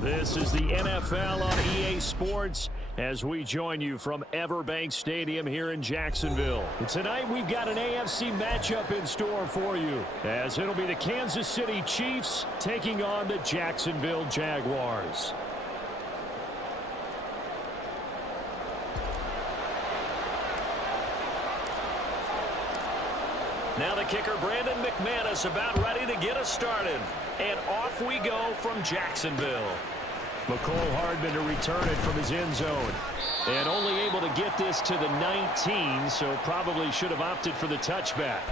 This is the NFL on EA Sports as we join you from Everbank Stadium here in Jacksonville. And tonight we've got an AFC matchup in store for you, as it'll be the Kansas City Chiefs taking on the Jacksonville Jaguars. Now the kicker, Brandon McManus, about ready to get us started. And off we go from Jacksonville. McCole Hardman to return it from his end zone. And only able to get this to the 19, so probably should have opted for the touchback.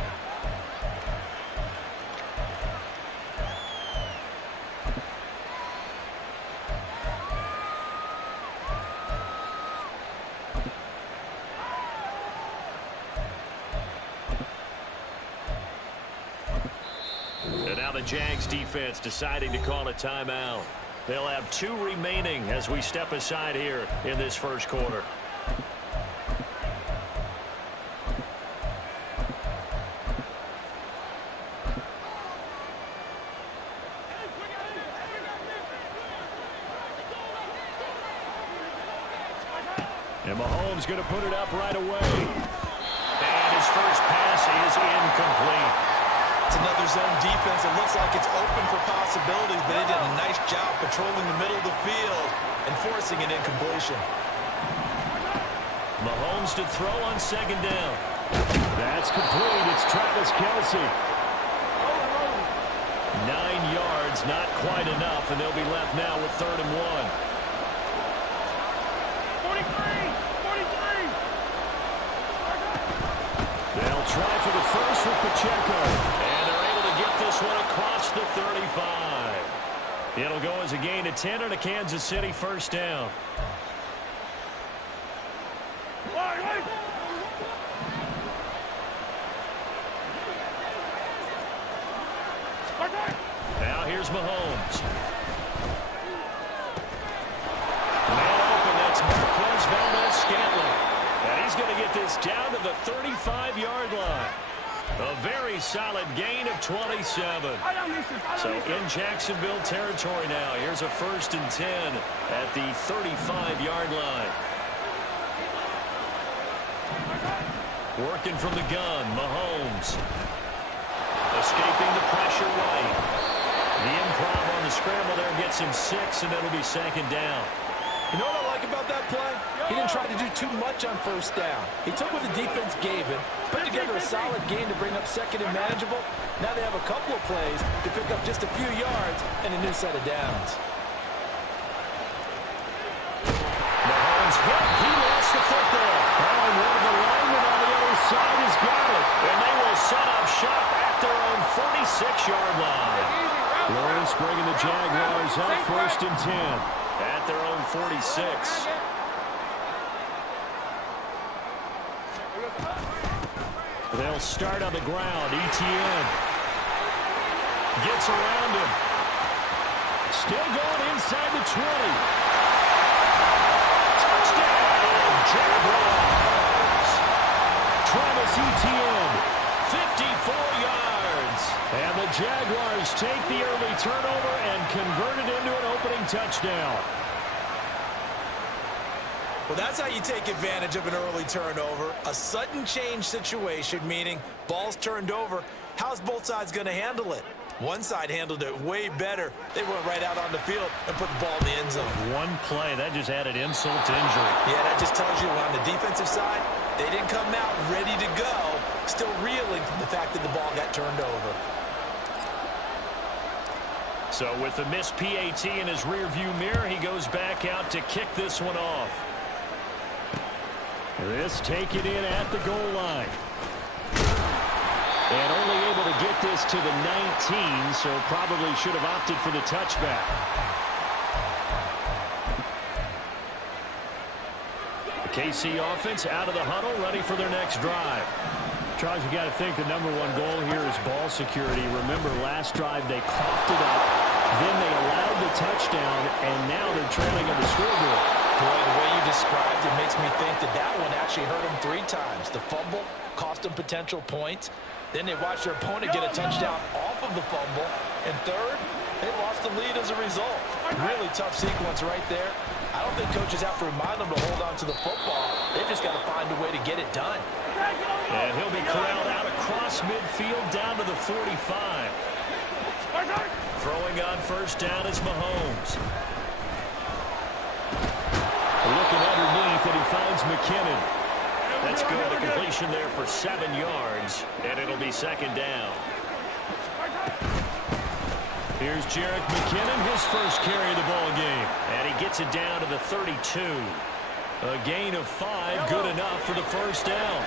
Jags defense deciding to call a timeout. They'll have 2 remaining as we step aside here in this first quarter. And Mahomes going to put it up right away. And his first pass is incomplete. It's another zone defense. It looks like it's open for possibilities, but they did a nice job patrolling the middle of the field and forcing an incompletion. Mahomes to throw on second down. That's complete. It's Travis Kelce. 9 yards, not quite enough, and they'll be left now with 3rd and 1. 43. They'll try for the first with Pacheco. This one across the 35. It'll go as a gain of 10 and a Kansas City first down. Now here's Mahomes. Man open, that's Marquez Valdes-Scantling. And he's going to get this down to the 35-yard line. A very solid gain of 27. So in Jacksonville territory now. Here's a 1st and 10 at the 35-yard line. Working from the gun, Mahomes. Escaping the pressure right. The improv on the scramble there gets him 6, and it'll be 2nd down. You know what I like about that play? He didn't try to do too much on 1st down. He took what the defense gave him, put together a solid gain to bring up 2nd and manageable. Now they have a couple of plays to pick up just a few yards and a new set of downs. Mahomes hit. He lost the football. Oh, and one of the linemen on the other side has got it. And they will set up shop at their own 46-yard line. Lawrence bringing the Jaguars up 1st and 10. At their own 46. They'll start on the ground. ETN gets around him. Still going inside the 20. Touchdown, Jaguars. Travis Etienne, 54 yards. And the Jaguars take the early turnover and convert it into an opening touchdown. Well, that's how you take advantage of an early turnover. A sudden change situation, meaning ball's turned over. How's both sides going to handle it? One side handled it way better. They went right out on the field and put the ball in the end zone. One play, that just added insult to injury. Yeah, that just tells you on the defensive side, they didn't come out ready to go, still reeling from the fact that the ball got turned over. So with the missed PAT in his rearview mirror, he goes back out to kick this one off. This taken in at the goal line. And only able to get this to the 19, so probably should have opted for the touchback. The KC offense out of the huddle, ready for their next drive. Charles, you got to think the #1 goal here is ball security. Remember, last drive they coughed it up, then they allowed the touchdown, and now they're trailing on the scoreboard. Boy, the way you described it makes me think that that one actually hurt them 3 times. The fumble cost them potential points. Then they watched their opponent get a touchdown off of the fumble. And third, they lost the lead as a result. Really tough sequence right there. I don't think coaches have to remind them to hold on to the football. They've just got to find a way to get it done. And he'll be corralled out across midfield down to the 45. Throwing on first down is Mahomes. Looking underneath, and he finds McKinnon. That's good. The completion there for 7 yards, and it'll be second down. Here's Jerick McKinnon, his first carry of the ball game, and he gets it down to the 32. A gain of 5, good enough for the first down.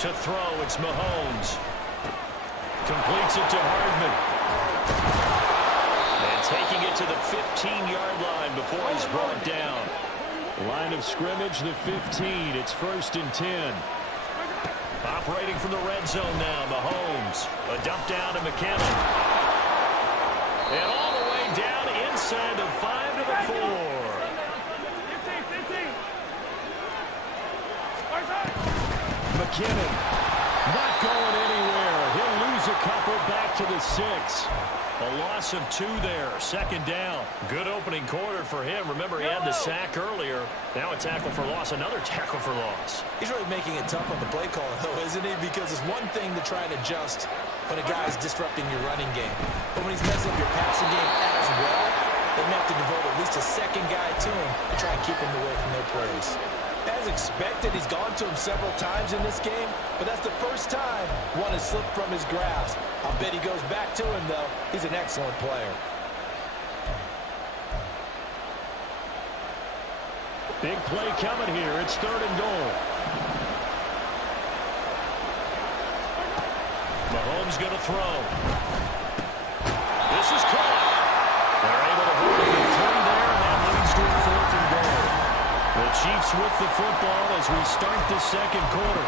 To throw, it's Mahomes. Completes it to Hardman. And taking it to the 15-yard line before he's brought down. Line of scrimmage, the 15. It's 1st and 10. Operating from the red zone now, Mahomes. A dump down to McKinnon. And all the way down inside the 5 to the 4. McKinnon not going anywhere. He'll lose a couple back to the 6. A loss of 2 there. Second down. Good opening quarter for him. Remember, he had the sack earlier. Now a tackle for loss. Another tackle for loss. He's really making it tough on the play caller, though, isn't he? Because it's one thing to try and adjust when a guy's disrupting your running game. But when he's messing up your passing game as well, they may have to devote at least a second guy to him to try and keep him away from their plays. As expected, he's gone to him several times in this game, but that's the first time one has slipped from his grasp. I'll bet he goes back to him, though. He's an excellent player. Big play coming here. It's 3rd and goal. Mahomes going to throw. This is caught. They're able to hold it to 3 there, and that leads to a 4th and goal. The Chiefs with the football as we start the second quarter,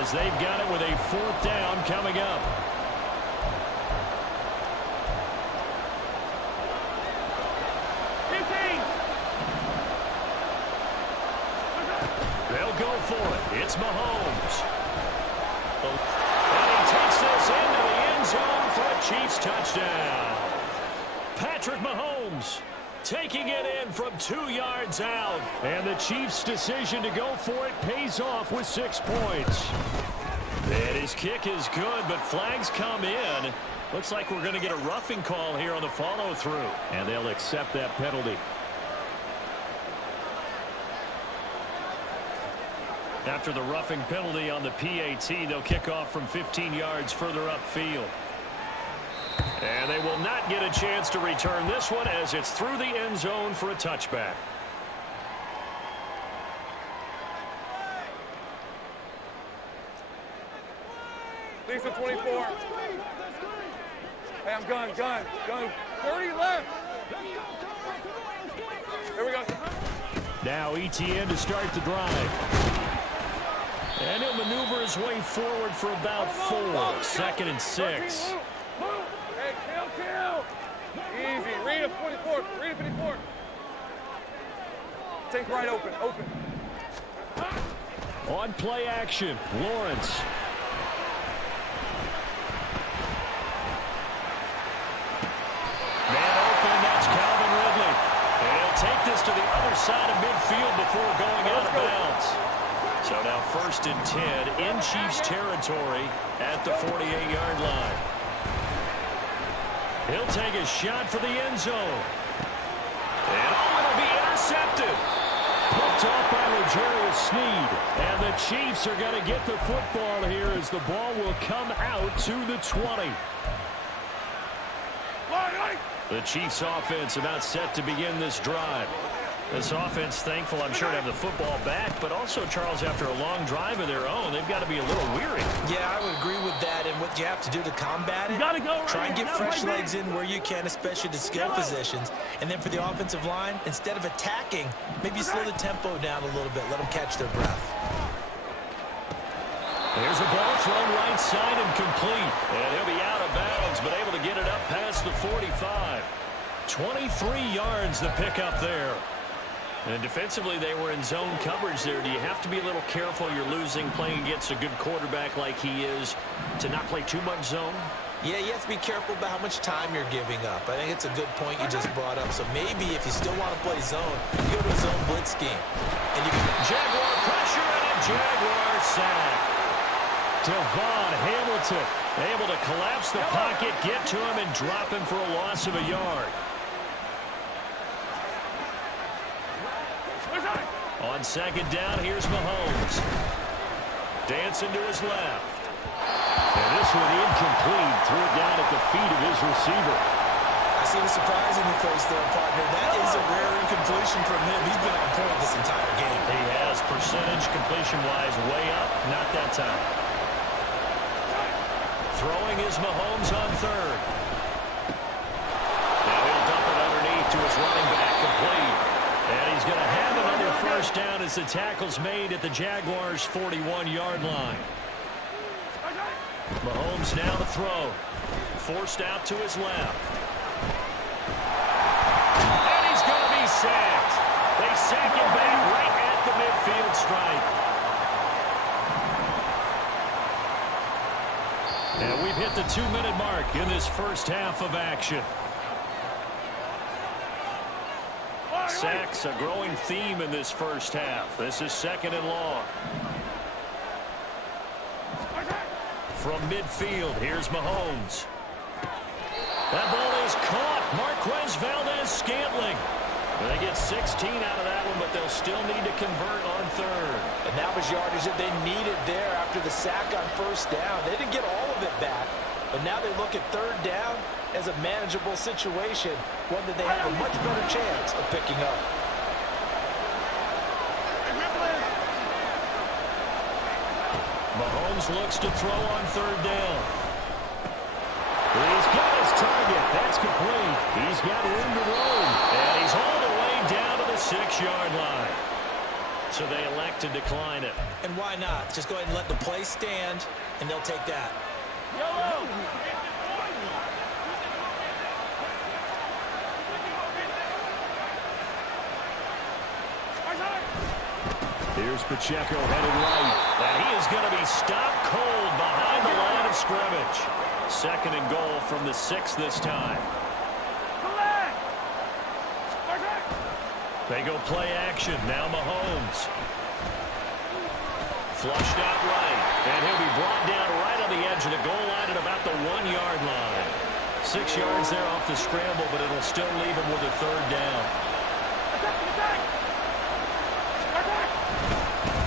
as they've got it with a 4th down coming up. They'll go for it. It's Mahomes. And he takes this into the end zone for a Chiefs touchdown. Patrick Mahomes taking it in from 2 yards out. And the Chiefs' decision to go for it pays off with 6 points. And his kick is good, but flags come in. Looks like we're going to get a roughing call here on the follow-through. And they'll accept that penalty. After the roughing penalty on the PAT, they'll kick off from 15 yards further upfield. And they will not get a chance to return this one as it's through the end zone for a touchback. Lisa 24. Hey, I'm gun. 30 left. Here we go. Now ETN to start the drive. And he'll maneuver his way forward for about 4. 2nd and 6. Hey, kill. Easy. Read a 54. Read a 54. Take right open. On play action, Lawrence. Man open, that's Calvin Ridley. And he'll take this to the other side of midfield before going out of bounds. So now 1st and 10 in Chiefs territory at the 48-yard line. He'll take a shot for the end zone. And it'll be intercepted. Picked off by L'Jarius Snead. And the Chiefs are going to get the football here as the ball will come out to the 20. The Chiefs offense about set to begin this drive. This offense thankful, I'm sure, to have the football back, but also, Charles, after a long drive of their own, they've got to be a little weary. Yeah, I would agree with that, and what you have to do to combat it, try and get fresh legs in where you can, especially the skill positions. And then for the offensive line, instead of attacking, maybe slow the tempo down a little bit, let them catch their breath. There's a ball thrown right side and complete. And he'll be out of bounds, but able to get it up past the 45. 23 yards the pickup there. And defensively, they were in zone coverage there. Do you have to be a little careful? You're losing, playing against a good quarterback like he is, to not play too much zone? Yeah, you have to be careful about how much time you're giving up. I think it's a good point you just brought up. So maybe if you still want to play zone, you go to a zone blitz scheme. And you can Jaguar pressure and a Jaguar sack. Devon Hamilton able to collapse the pocket, get to him, and drop him for a loss of a yard. On second down, here's Mahomes. Dancing to his left. And this one incomplete. Threw it down at the feet of his receiver. I see the surprise in your face there, partner. That is a rare incompletion from him. He's been on point this entire game. He has percentage completion-wise way up. Not that time. Throwing is Mahomes on third. Now he'll dump it underneath to his running back, complete. And he's going to have another first down as the tackle's made at the Jaguars' 41-yard line. Mahomes now to throw. Forced out to his left. And he's going to be sacked. They sack him back right at the midfield stripe. And we've hit the 2-minute mark in this first half of action. Sacks, a growing theme in this first half. This is second and long. From midfield, here's Mahomes. That ball is caught. Marquez Valdez-Scantling. They get 16 out of that one, but they'll still need to convert on third. And that was yardage that they needed there after the sack on first down. They didn't get all of it back, but now they look at third down as a manageable situation, one that they have a much better chance of picking up. Mahomes looks to throw on third down. He's got his target. That's complete. He's got room to roam. And he's all the way down to the 6-yard line. So they elect to decline it. And why not? Just go ahead and let the play stand, and they'll take that. Here's Pacheco headed right. And he is going to be stopped cold behind the line of scrimmage. Second and goal from the 6 this time. They go play action. Now Mahomes. Flushed out right. And he'll be brought down right on the edge of the goal line at about the 1-yard line. 6 yards there off the scramble, but it'll still leave him with a third down.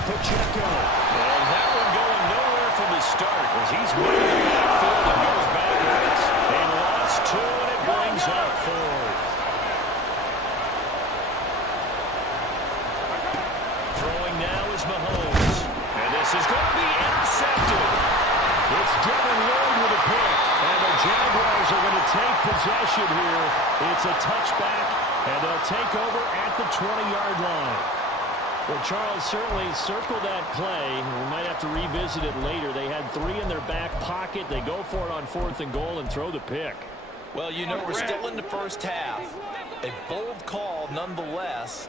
Pacheco. And that one going nowhere from the start as he's moving the backfield and goes backwards. They lost 2, and it brings up 4th. Throwing now is Mahomes. And this is going to be intercepted. It's Devin Lloyd with a pick. And the Jaguars are going to take possession here. It's a touchback, and they'll take over at the 20-yard line. Well, Charles, certainly circle that play. We might have to revisit it later. They had 3 in their back pocket. They go for it on 4th and goal and throw the pick. Well, you know, we're still in the first half. A bold call nonetheless.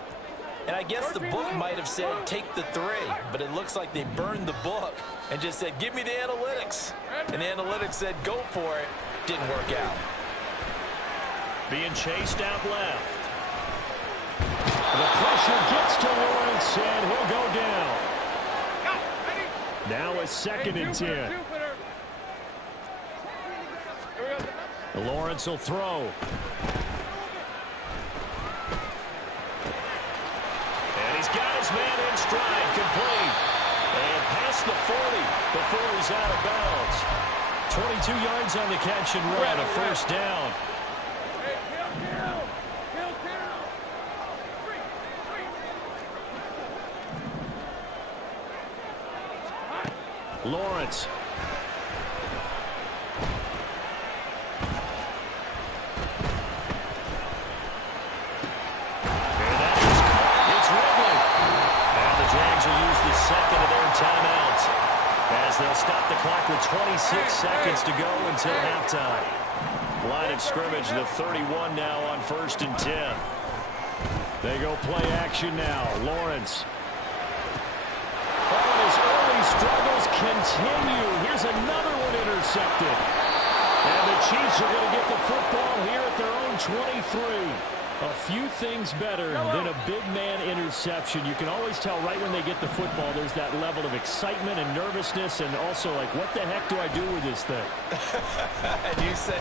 And I guess the book might have said take the 3, but it looks like they burned the book and just said, give me the analytics. And the analytics said, go for it. Didn't work out. Being chased out left. The pressure gets to Lawrence, and he'll go down. Now a 2nd and 10. Lawrence will throw. And he's got his his man in stride, complete. And past the 40 before he's out of bounds. 22 yards on the catch and run, a first down. Hey, kill. Lawrence. Second of their timeouts as they'll stop the clock with 26 seconds to go until halftime. Line of scrimmage, the 31 now on 1st and 10. They go play action now. Lawrence. Oh, his early struggles continue. Here's another one intercepted. And the Chiefs are going to get the football here at their own 23. A few things better than a big man interception. You can always tell right when they get the football, there's that level of excitement and nervousness, and also like, what the heck do I do with this thing? And you say,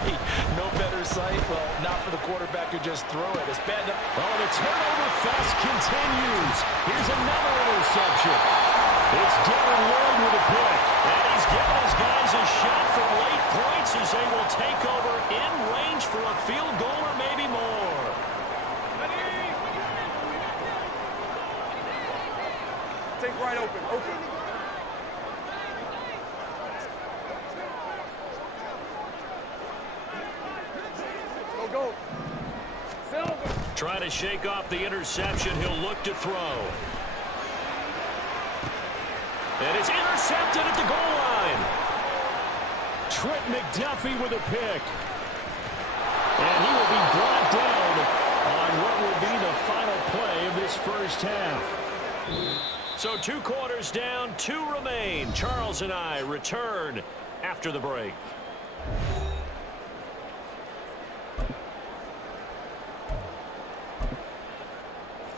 no better sight? Well, not for the quarterback who just threw it. It's bad. Oh, the turnover fest continues. Here's another interception. It's Devin Lloyd with a pick. And he's giving his guys a shot for late points as they will take over in range for a field goal or maybe more. Take right open. Go. Silver. Trying to shake off the interception. He'll look to throw. And it's intercepted at the goal line. Trent McDuffie with a pick. And he will be brought down on what will be the final play of this first half. So 2 quarters down, 2 remain. Charles and I return after the break.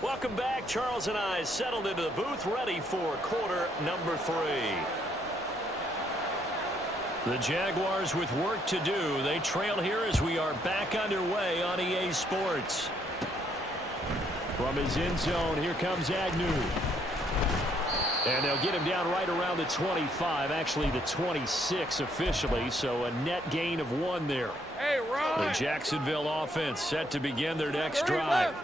Welcome back. Charles and I settled into the booth, ready for quarter number 3. The Jaguars with work to do. They trail here as we are back underway on EA Sports. From his end zone, here comes Agnew. And they'll get him down right around the 25, actually the 26 officially, so a net gain of 1 there. Hey, Ron. The Jacksonville offense set to begin their next drive.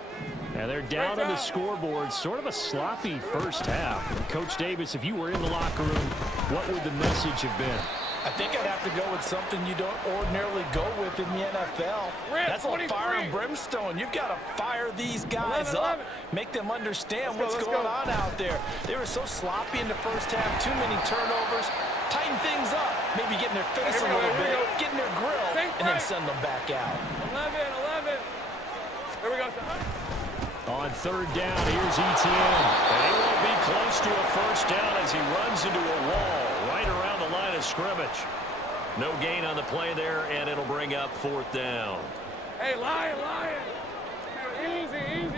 And they're down on the scoreboard, sort of a sloppy first half. And Coach Davis, if you were in the locker room, what would the message have been? I think I'd have to go with something you don't ordinarily go with in the NFL. That's like fire and brimstone. You've got to fire these guys up, make them understand what's going on out there. They were so sloppy in the first half, too many turnovers. Tighten things up, maybe get in their face a little bit, get in their grill, and then send them back out. 11. There we go. On 3rd down, here's Etienne. And he won't be close to a first down as he runs into a wall right around the line of scrimmage. No gain on the play there, and it'll bring up 4th down. Hey, Lion. Easy.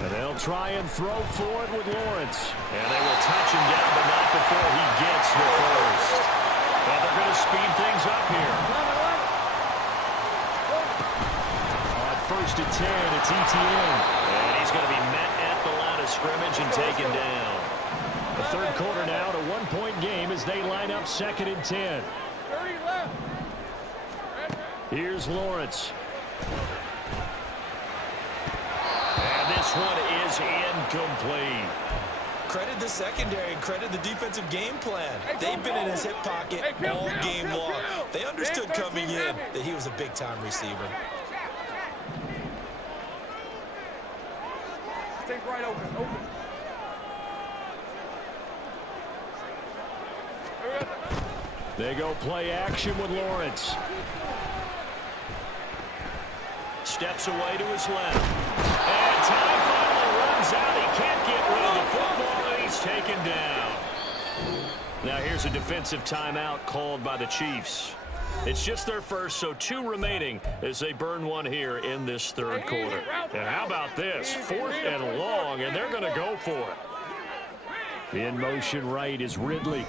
And they'll try and throw for it with Lawrence. And they will touch him down, but not before he gets the first. But they're going to speed things up here. On 1st and 10, it's Etienne. And he's going to be met at the line of scrimmage and taken down. The 3rd quarter now, a 1-point game as they line up 2nd and 10. 30 left. Here's Lawrence. And this one is incomplete. Credit the secondary, credit the defensive game plan. They've been in his hip pocket all game long. They understood coming in that he was a big-time receiver. Take right open. They go play action with Lawrence. Steps away to his left. And time finally runs out. He can't get rid of the football, and he's taken down. Now here's a defensive timeout called by the Chiefs. It's just their first, so 2 remaining as they burn one here in this 3rd quarter. And how about this? 4th and long, and they're going to go for it. In motion right is Ridley.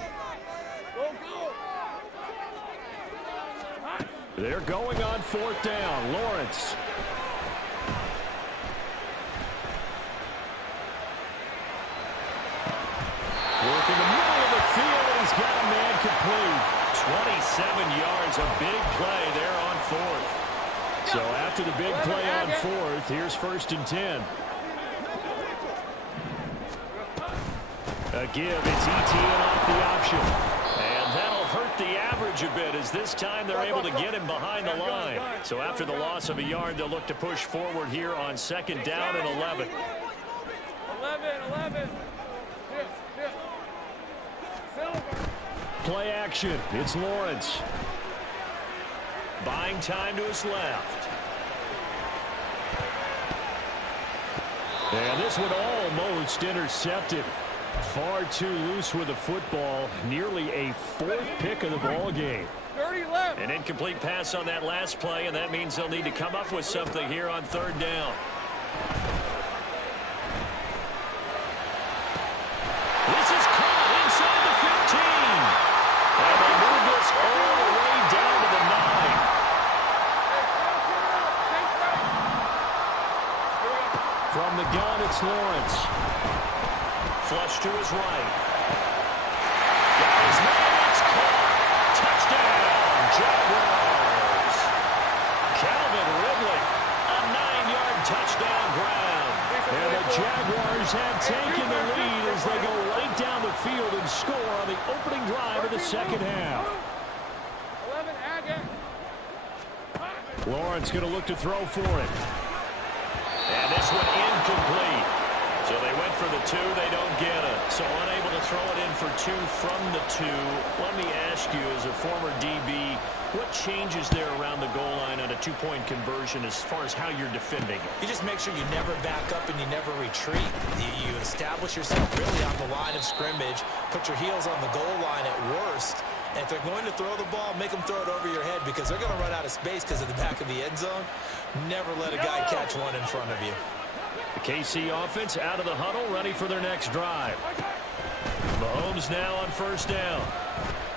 They're going on 4th down. Lawrence. Working the middle of the field, and he's got a man complete. 27 yards, a big play there on 4th. So after the big play on 4th, here's 1st and 10. A give, it's ETN off the option. And that'll hurt the average a bit as this time they're able to get him behind the line. So after the loss of a yard, they'll look to push forward here on 2nd down and 11. 11. Play action, it's Lawrence. Buying time to his left. And this one almost intercepted. Far too loose with the football. Nearly a 4th pick of the ball game. 30 left. An incomplete pass on that last play, and that means they'll need to come up with something here on 3rd down. This is caught inside the 15. And they move this all the way down to the 9. From the gun, it's Lawrence. Flush to his right. Got his man, it's caught. Touchdown, Jaguars. Calvin Ridley, a 9-yard touchdown grab. And the Jaguars have taken the lead as they go right down the field and score on the opening drive of the 2nd half. 11 again. Lawrence going to look to throw for it. And this one incomplete. So they went for the 2, they don't get it. So unable to throw it in for 2 from the 2. Let me ask you, as a former DB, what changes there around the goal line on a 2-point conversion as far as how you're defending it? You just make sure you never back up and you never retreat. You establish yourself really on the line of scrimmage, put your heels on the goal line at worst. And if they're going to throw the ball, make them throw it over your head because they're going to run out of space because of the back of the end zone. Never let a guy catch one in front of you. The KC offense out of the huddle, ready for their next drive. Mahomes now on 1st down.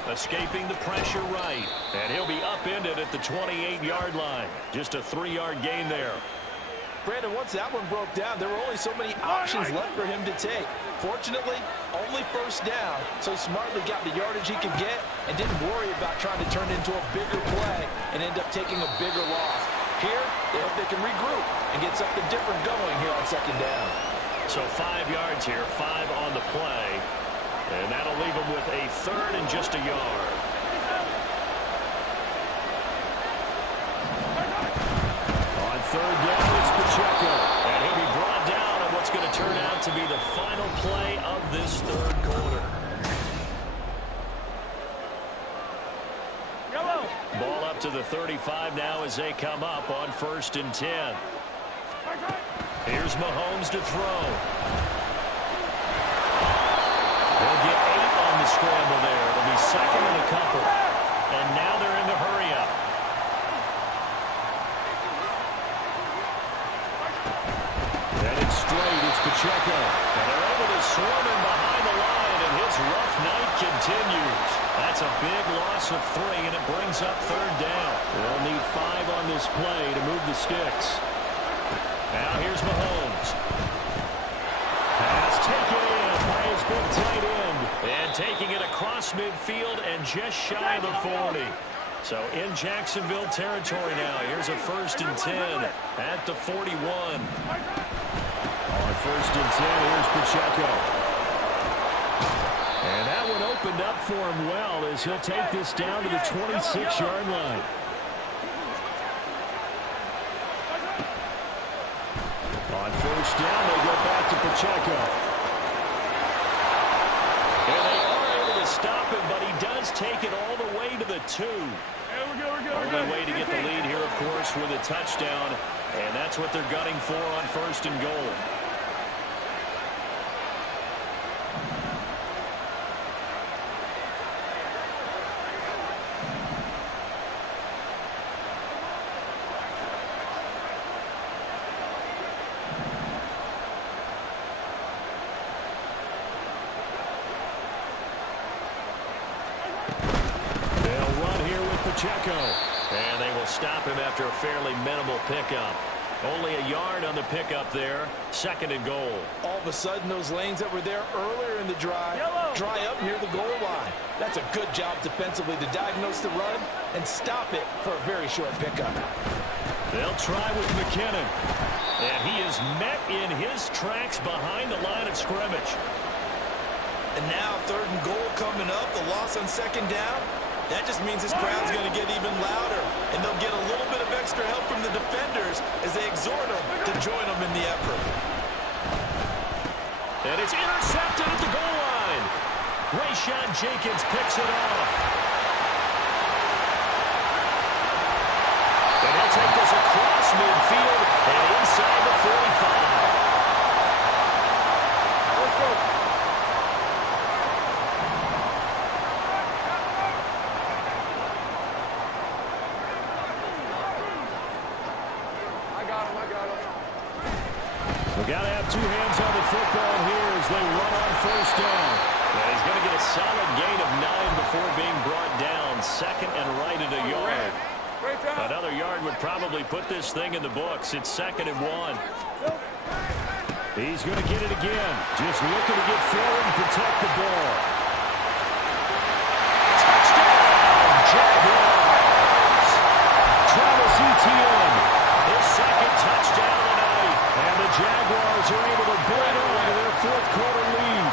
Escaping the pressure right. And he'll be upended at the 28-yard line. Just a 3-yard gain there. Brandon, once that one broke down, there were only so many options left for him to take. Fortunately, only 1st down, so he smartly got the yardage he could get and didn't worry about trying to turn it into a bigger play and end up taking a bigger loss. Here, they hope they can regroup and get something different going here on 2nd down. So 5 yards here, 5 on the play. And that'll leave them with a 3rd and just a yard. On 3rd down, it's Pacheco. And he'll be brought down on what's going to turn out to be the final play of this 3rd quarter. Ball up to the 35 now as they come up on 1st and 10. Here's Mahomes to throw. They'll get 8 on the scramble there. It'll be 2nd and a couple. And now they're in the hurry up. And it's straight. It's Pacheco. And they're able to swarm him behind the line, and his rough night continues. That's a big loss of 3, and it brings up 3rd down. They'll need 5 on this play to move the sticks. Now here's Mahomes. Pass taken in by his big tight end. And taking it across midfield and just shy of the 40. So in Jacksonville territory now. Here's a 1st and 10 at the 41. On 1st and 10, here's Pacheco. And that one opened up for him well as he'll take this down to the 26-yard line. On 1st down, they go back to Pacheco. And they are able to stop him, but he does take it all the way to the 2. Only way to get the lead here, of course, with a touchdown. And that's what they're gunning for on 1st and goal. Pacheco. And they will stop him after a fairly minimal pickup. Only a yard on the pickup there. 2nd and goal. All of a sudden, those lanes that were there earlier in the drive dry up near the goal line. That's a good job defensively to diagnose the run and stop it for a very short pickup. They'll try with McKinnon. And he is met in his tracks behind the line of scrimmage. And now 3rd and goal coming up. The loss on 2nd down. That just means this crowd's going to get even louder. And they'll get a little bit of extra help from the defenders as they exhort them to join them in the effort. And it's intercepted at the goal line. Rayshawn Jenkins picks it off. And he'll take this across midfield and inside the 45. Let's go. We've got to have 2 hands on the football here as they run on 1st down. And he's going to get a solid gain of 9 before being brought down. 2nd and right at a yard. Another yard would probably put this thing in the books. It's 2nd and 1. He's going to get it again. Just looking to get forward and protect the ball. Touchdown, Jaguars. Travis Etienne, his 2nd touchdown of the night. And the Jaguars are able to build on to their 4th quarter lead.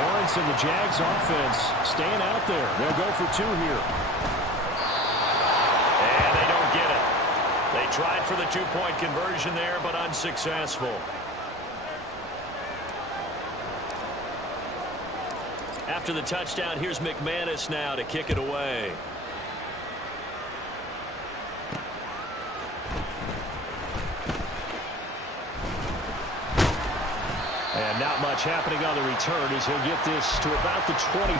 Lawrence and the Jags offense staying out there. They'll go for 2 here. And they don't get it. They tried for the 2-point conversion there, but unsuccessful. After the touchdown, here's McManus now to kick it away. And not much happening on the return as he'll get this to about the 23.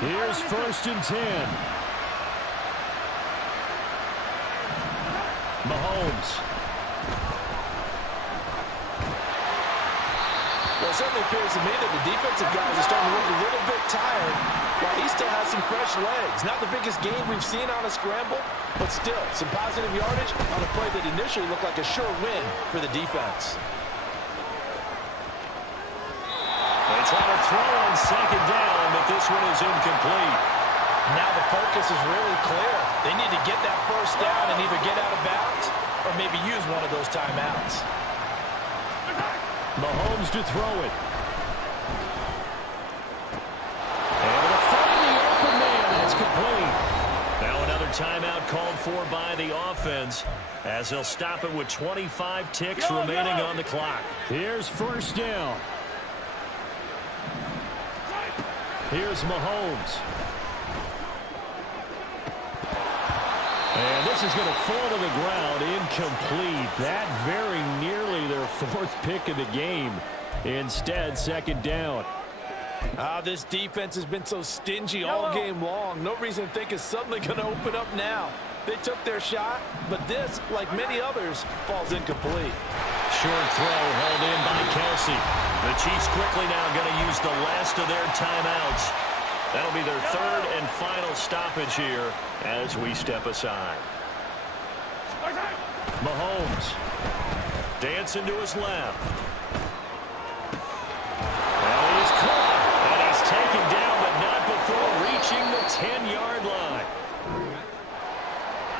Here's 1st and 10. Mahomes. Well, it certainly appears to me that the defensive guys are starting to look a little bit tired while he still has some fresh legs. Not the biggest gain we've seen on a scramble, but still some positive yardage on a play that initially looked like a sure win for the defense. They try to throw on 2nd down, but this one is incomplete. Now the focus is really clear. They need to get that 1st down and either get out of bounds or maybe use one of those timeouts. Mahomes to throw it. Able to find the open man. That's complete. Now another timeout called for by the offense as they'll stop it with 25 ticks remaining on the clock. Here's 1st down. Here's Mahomes. And this is going to fall to the ground, incomplete. That very nearly their 4th pick of the game. Instead, 2nd down. This defense has been so stingy all game long. No reason to think it's suddenly going to open up now. They took their shot, but this, like many others, falls incomplete. Short throw held in by Kelsey. The Chiefs quickly now going to use the last of their timeouts. That'll be their 3rd and final stoppage here as we step aside. Mahomes dancing to his left. And he's caught. And he's taken down, but not before reaching the 10-yard line.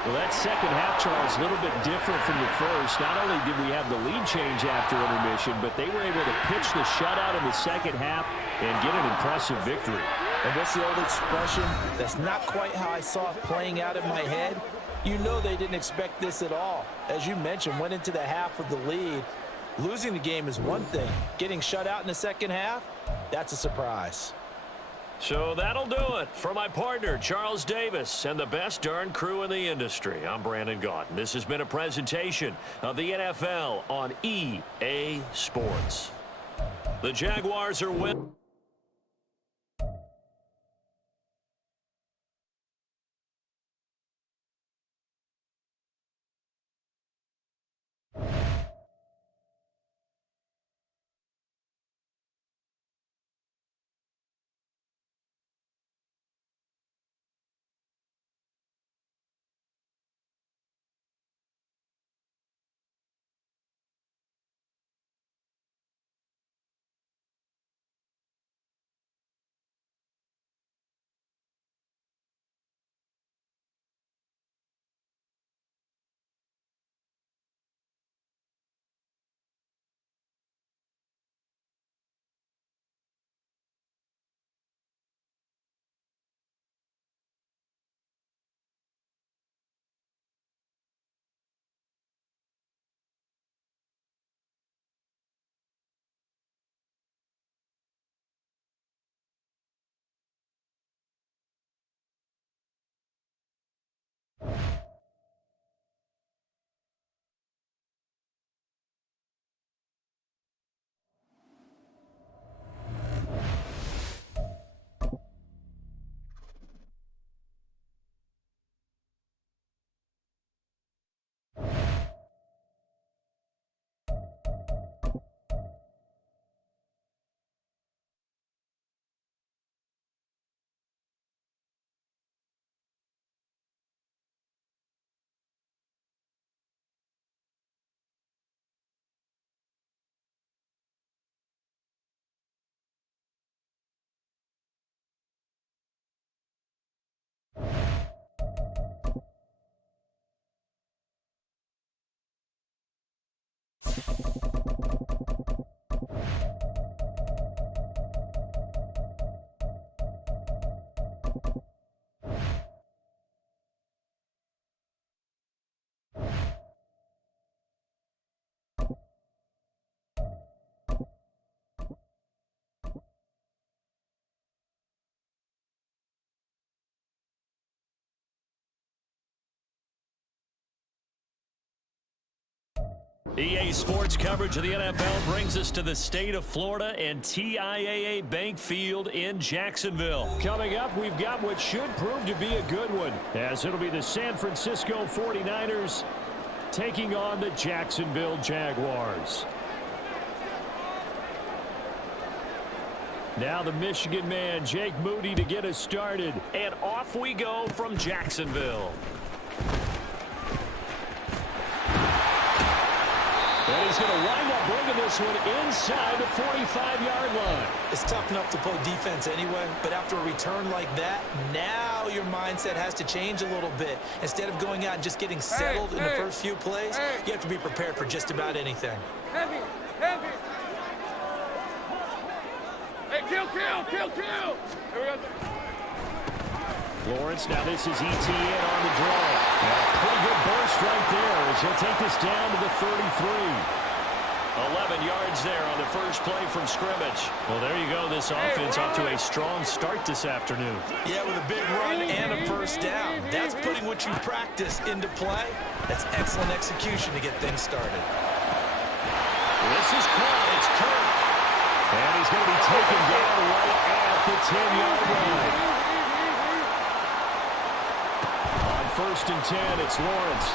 Well, that 2nd half, Charles, a little bit different from the first. Not only did we have the lead change after intermission, but they were able to pitch the shutout in the 2nd half and get an impressive victory. And what's the old expression? That's not quite how I saw it playing out in my head. You know they didn't expect this at all. As you mentioned, went into the half with the lead. Losing the game is one thing. Getting shut out in the 2nd half, that's a surprise. So that'll do it for my partner, Charles Davis, and the best darn crew in the industry. I'm Brandon Gaudin. This has been a presentation of the NFL on EA Sports. The Jaguars are winning. EA Sports coverage of the NFL brings us to the state of Florida and TIAA Bank Field in Jacksonville. Coming up, we've got what should prove to be a good one, as it'll be the San Francisco 49ers taking on the Jacksonville Jaguars. Now the Michigan man, Jake Moody, to get us started. And off we go from Jacksonville. And he's going to wind up bringing this one inside the 45-yard line. It's tough enough to play defense anyway, but after a return like that, now your mindset has to change a little bit. Instead of going out and just getting settled in the first few plays, you have to be prepared for just about anything. Heavy. Hey, kill. Here we go. Lawrence, now this is ETN on the draw. And a pretty good burst right there as he'll take this down to the 33. 11 yards there on the first play from scrimmage. Well, there you go. This offense off to a strong start this afternoon. Yeah, with a big run and a first down. That's putting what you practice into play. That's excellent execution to get things started. This is caught. It's Kirk. And he's going to be taken down right at the 10-yard line. On 1st and 10, it's Lawrence.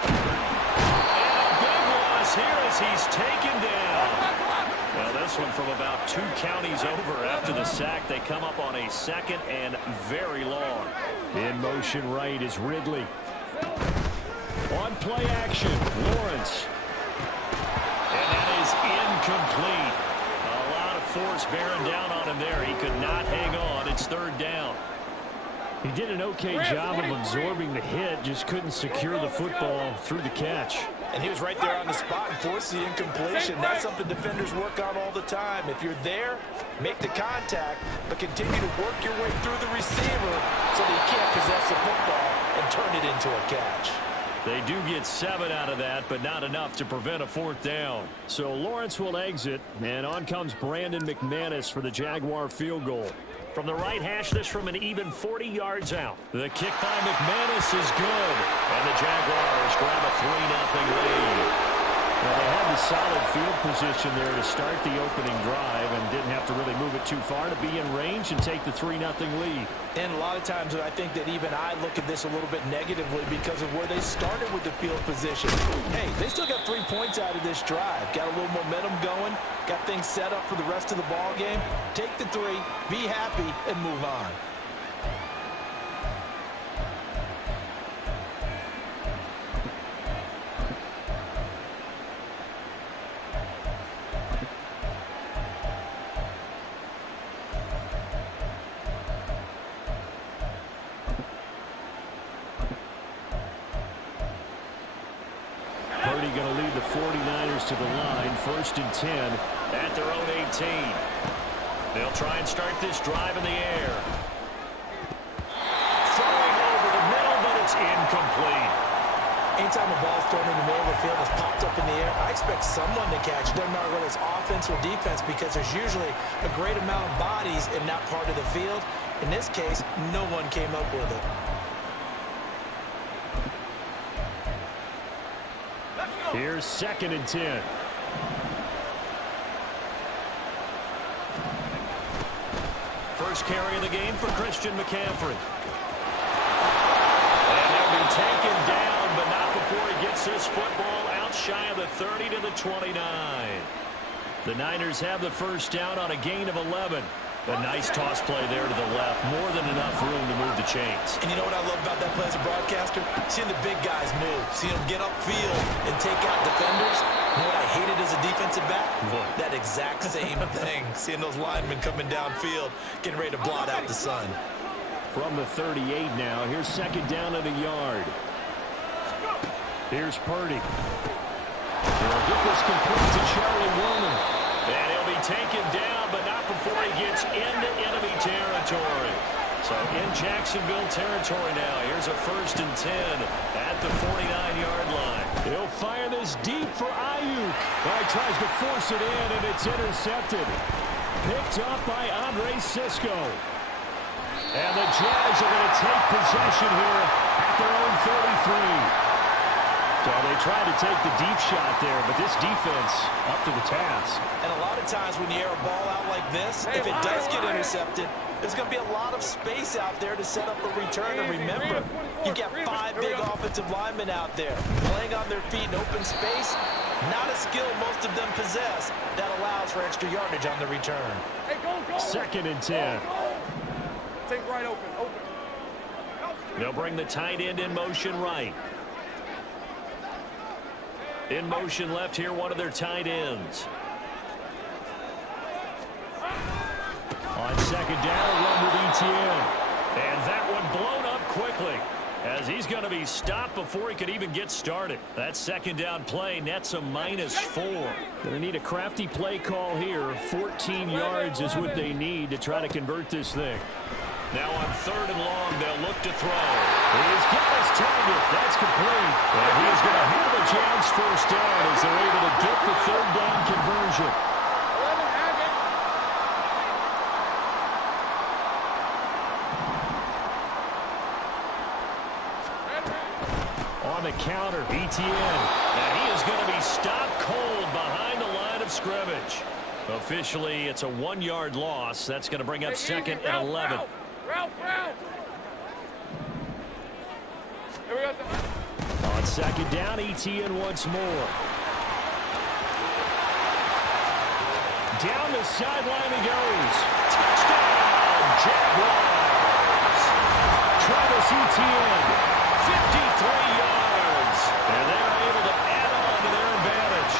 And a big loss here as he's taken down. Well, this one from about 2 counties over after the sack. They come up on a 2nd and very long. In motion right is Ridley. On play action, Lawrence. And that is incomplete. A lot of force bearing down on him there. He could not hang on. It's 3rd down. He did an okay job of absorbing the hit, just couldn't secure the football through the catch. And he was right there on the spot and forced the incompletion. That's something defenders work on all the time. If you're there, make the contact, but continue to work your way through the receiver so that you can't possess the football and turn it into a catch. They do get 7 out of that, but not enough to prevent a 4th down. So Lawrence will exit, and on comes Brandon McManus for the Jaguar field goal. From the right hash, this from an even 40 yards out. The kick by McManus is good, and the Jaguars grab a 3-0 lead. Well, they had the solid field position there to start the opening drive and didn't have to really move it too far to be in range and take the 3-0 lead. And a lot of times I think that even I look at this a little bit negatively because of where they started with the field position. Hey, they still got 3 points out of this drive. Got a little momentum going. Got things set up for the rest of the ball game. Take the 3, be happy, and move on. Going to lead the 49ers to the line, 1st and 10 at their own 18. They'll try and start this drive in the air. Throwing over the middle, but it's incomplete. Anytime a ball's thrown in the middle of the field that's popped up in the air, I expect someone to catch it. Doesn't matter whether it's offense or defense, because there's usually a great amount of bodies in that part of the field. In this case, no one came up with it. Here's 2nd and 10. First carry of the game for Christian McCaffrey. And he'll be taken down, but not before he gets this football out shy of the 30 to the 29. The Niners have the first down on a gain of 11. A nice toss play there to the left. More than enough room to move the chains. And you know what I love about that play as a broadcaster? Seeing the big guys move. Seeing them get upfield and take out defenders. You know what I hated as a defensive back? What? That exact same thing. Seeing those linemen coming downfield, getting ready to blot out the sun. From the 38 now. Here's 2nd down at a yard. Here's Purdy. He'll get this complete to Charlie Woerner. And he'll be taken down, but not before he gets into enemy territory. So in Jacksonville territory now. Here's a 1st and 10 at the 49-yard line. He'll fire this deep for Ayuk. Well, he tries to force it in, and it's intercepted. Picked up by Andre Sisco. And the Jags are going to take possession here at their own 33. So they tried to take the deep shot there, but this defense up to the task. And a lot of times when you air a ball out like this, if it does get intercepted, there's going to be a lot of space out there to set up a return. And remember, you've got 5 big offensive linemen out there playing on their feet in open space. Not a skill most of them possess that allows for extra yardage on the return. Second and 10. Take right open. They'll bring the tight end in motion right. In motion left here, one of their tight ends. On second down, run with Etienne. And that one blown up quickly as he's going to be stopped before he could even get started. That second down play nets a -4. Going to need a crafty play call here. 14 yards is what they need to try to convert this thing. Now on third and long, they'll look to throw. He's got his target. That's complete. And he is going to have a chance first down as they're able to get the third down conversion. On the counter, Etienne. And he is going to be stopped cold behind the line of scrimmage. Officially, it's a 1-yard loss. That's going to bring up second and 11. Route. Here we go. On second down, Etienne once more. Down the sideline he goes. Touchdown, Jaguars. Travis Etienne, 53 yards. And they're able to add on to their advantage.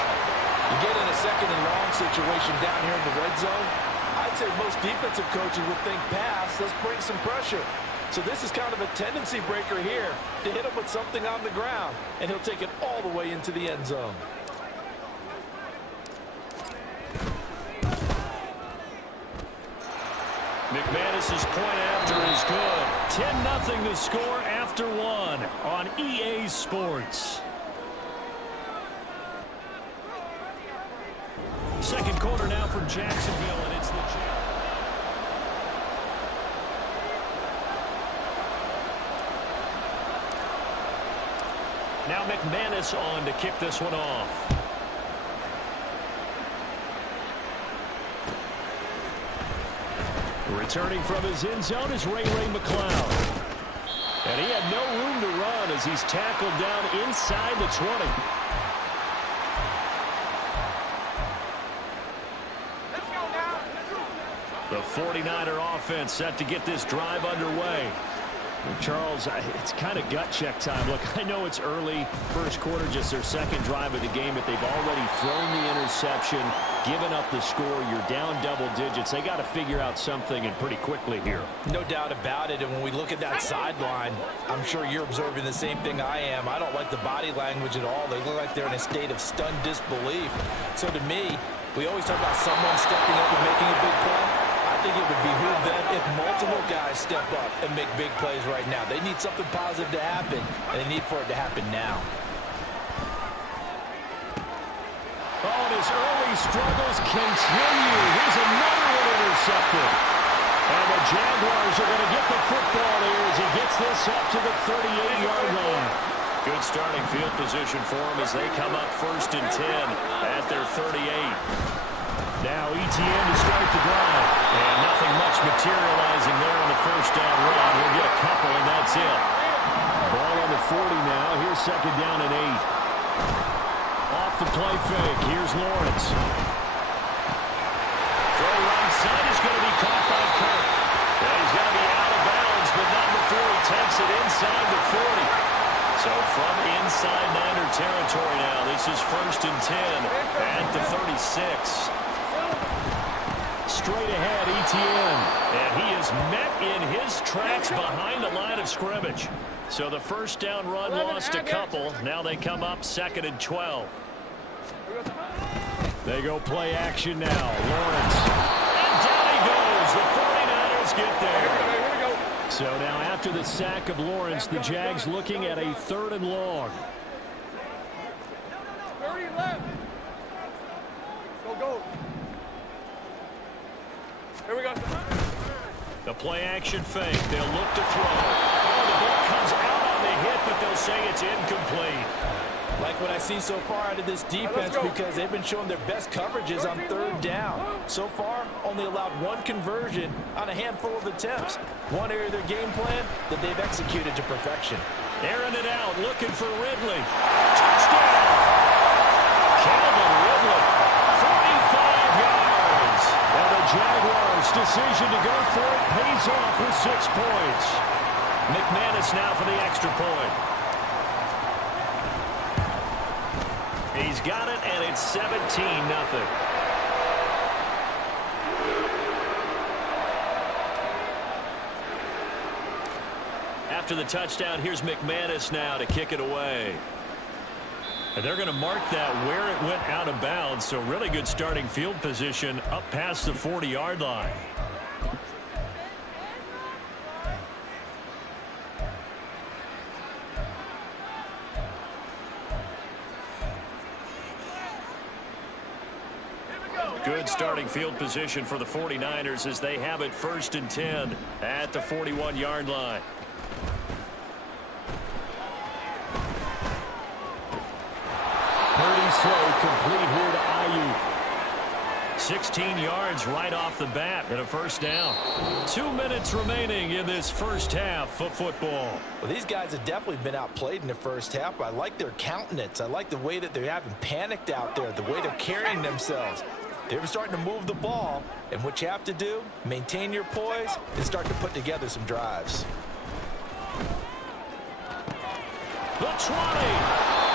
You get in a second and long situation down here in the red zone, I'd say most defensive coaches would think pass, let's bring some pressure. So this is kind of a tendency breaker here to hit him with something on the ground, and he'll take it all the way into the end zone. McManus's point after is good. 10-0 to score after one on EA Sports. Second quarter now for Jacksonville, and it's the Now McManus on to kick this one off. Returning from his end zone is Ray McCloud. And he had no room to run as he's tackled down inside the 20. The 49er offense set to get this drive underway. And Charles, it's kind of gut check time. Look, I know it's early, first quarter, just their second drive of the game, but they've already thrown the interception, given up the score. You're down double digits. They got to figure out something, and pretty quickly here. No doubt about it. And when we look at that sideline, I'm sure you're observing the same thing I am. I don't like the body language at all. They look like they're in a state of stunned disbelief. So to me, we always talk about someone stepping up and making a big play. I think it would behoove them if multiple guys step up and make big plays right now. They need something positive to happen, and they need for it to happen now. Oh, and his early struggles continue. Here's another one intercepted. And the Jaguars are going to get the football here as he gets this up to the 38-yard line. Good starting field position for him as they come up first and 10 at their 38. Now Etienne to start the drive. And nothing much materializing there on the first down run. He'll get a couple, and that's it. Ball on the 40 now. Here's second down and 8. Off the play fake. Here's Lawrence. Throw right side is going to be caught by Kirk. And he's going to be out of bounds, but not before he takes it inside the 40. So from inside Niner territory now, this is first and 10 at the 36. Straight ahead, Etienne. And he is met in his tracks behind the line of scrimmage. So the first down run lost a couple. Now they come up second and 12. They go play action now. Lawrence. And down he goes. The 49ers get there. So now after the sack of Lawrence, the Jags looking at a third and long. 30 left. Go. Here we go. The play action fake. They'll look to throw. Oh, the ball comes out on the hit, but they'll say it's incomplete. Like what I see so far out of this defense because they've been showing their best coverages on third down. So far, only allowed one conversion on a handful of attempts. One area of their game plan that they've executed to perfection. Airing it out, looking for Ridley. Touchdown! Calvin Ridley, 45 yards. And the Jaguars' decision to go for it pays off with 6 points. McManus now for the extra point. He's got it, and it's 17-0. After the touchdown, here's McManus now to kick it away. And they're going to mark that where it went out of bounds, so really good starting field position up past the 40-yard line. Good starting field position for the 49ers as they have it 1st and 10 at the 41-yard line. Pretty slow, complete here to Ayuk. 16 yards right off the bat and a first down. 2 minutes remaining in this first half of football. Well, these guys have definitely been outplayed in the first half. I like their countenance. I like the way that they haven't panicked out there, the way they're carrying themselves. They're starting to move the ball, and what you have to do, maintain your poise and start to put together some drives. The 20.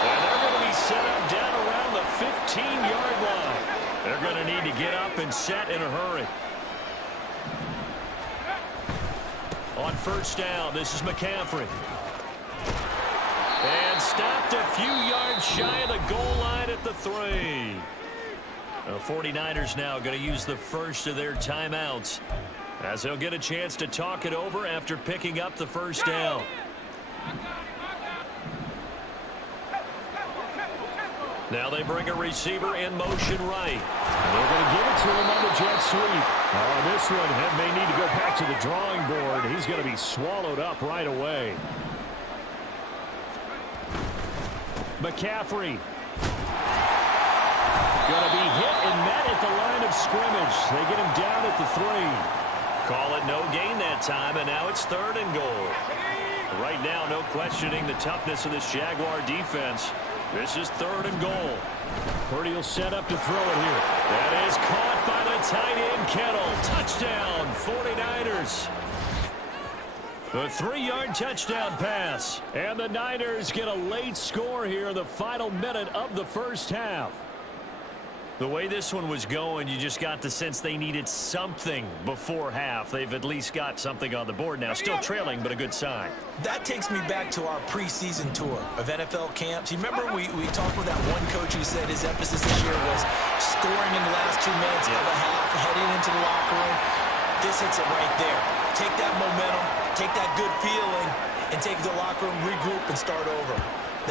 And they're going to be set up down around the 15-yard line. They're going to need to get up and set in a hurry. On first down, this is McCaffrey. And stopped a few yards shy of the goal line at the 3. The 49ers now going to use the first of their timeouts as they'll get a chance to talk it over after picking up the first down. Now they bring a receiver in motion right. They're going to give it to him on the jet sweep. This one may need to go back to the drawing board. He's going to be swallowed up right away. McCaffrey. Going to be hit and met at the line of scrimmage. They get him down at the 3. Call it no gain that time, and now it's 3rd and goal. Right now, no questioning the toughness of this Jaguar defense. This is 3rd and goal. Purdy will set up to throw it here. That is caught by the tight end, Kittle. Touchdown, 49ers. A 3-yard touchdown pass. And the Niners get a late score here in the final minute of the first half. The way this one was going, you just got the sense they needed something before half. They've at least got something on the board now. Still trailing, but a good sign. That takes me back to our preseason tour of NFL camps. You remember we talked with that one coach who said his emphasis this year was scoring in the last 2 minutes of a half, heading into the locker room. This hits it right there. Take that momentum, take that good feeling, and take the locker room, regroup, and start over.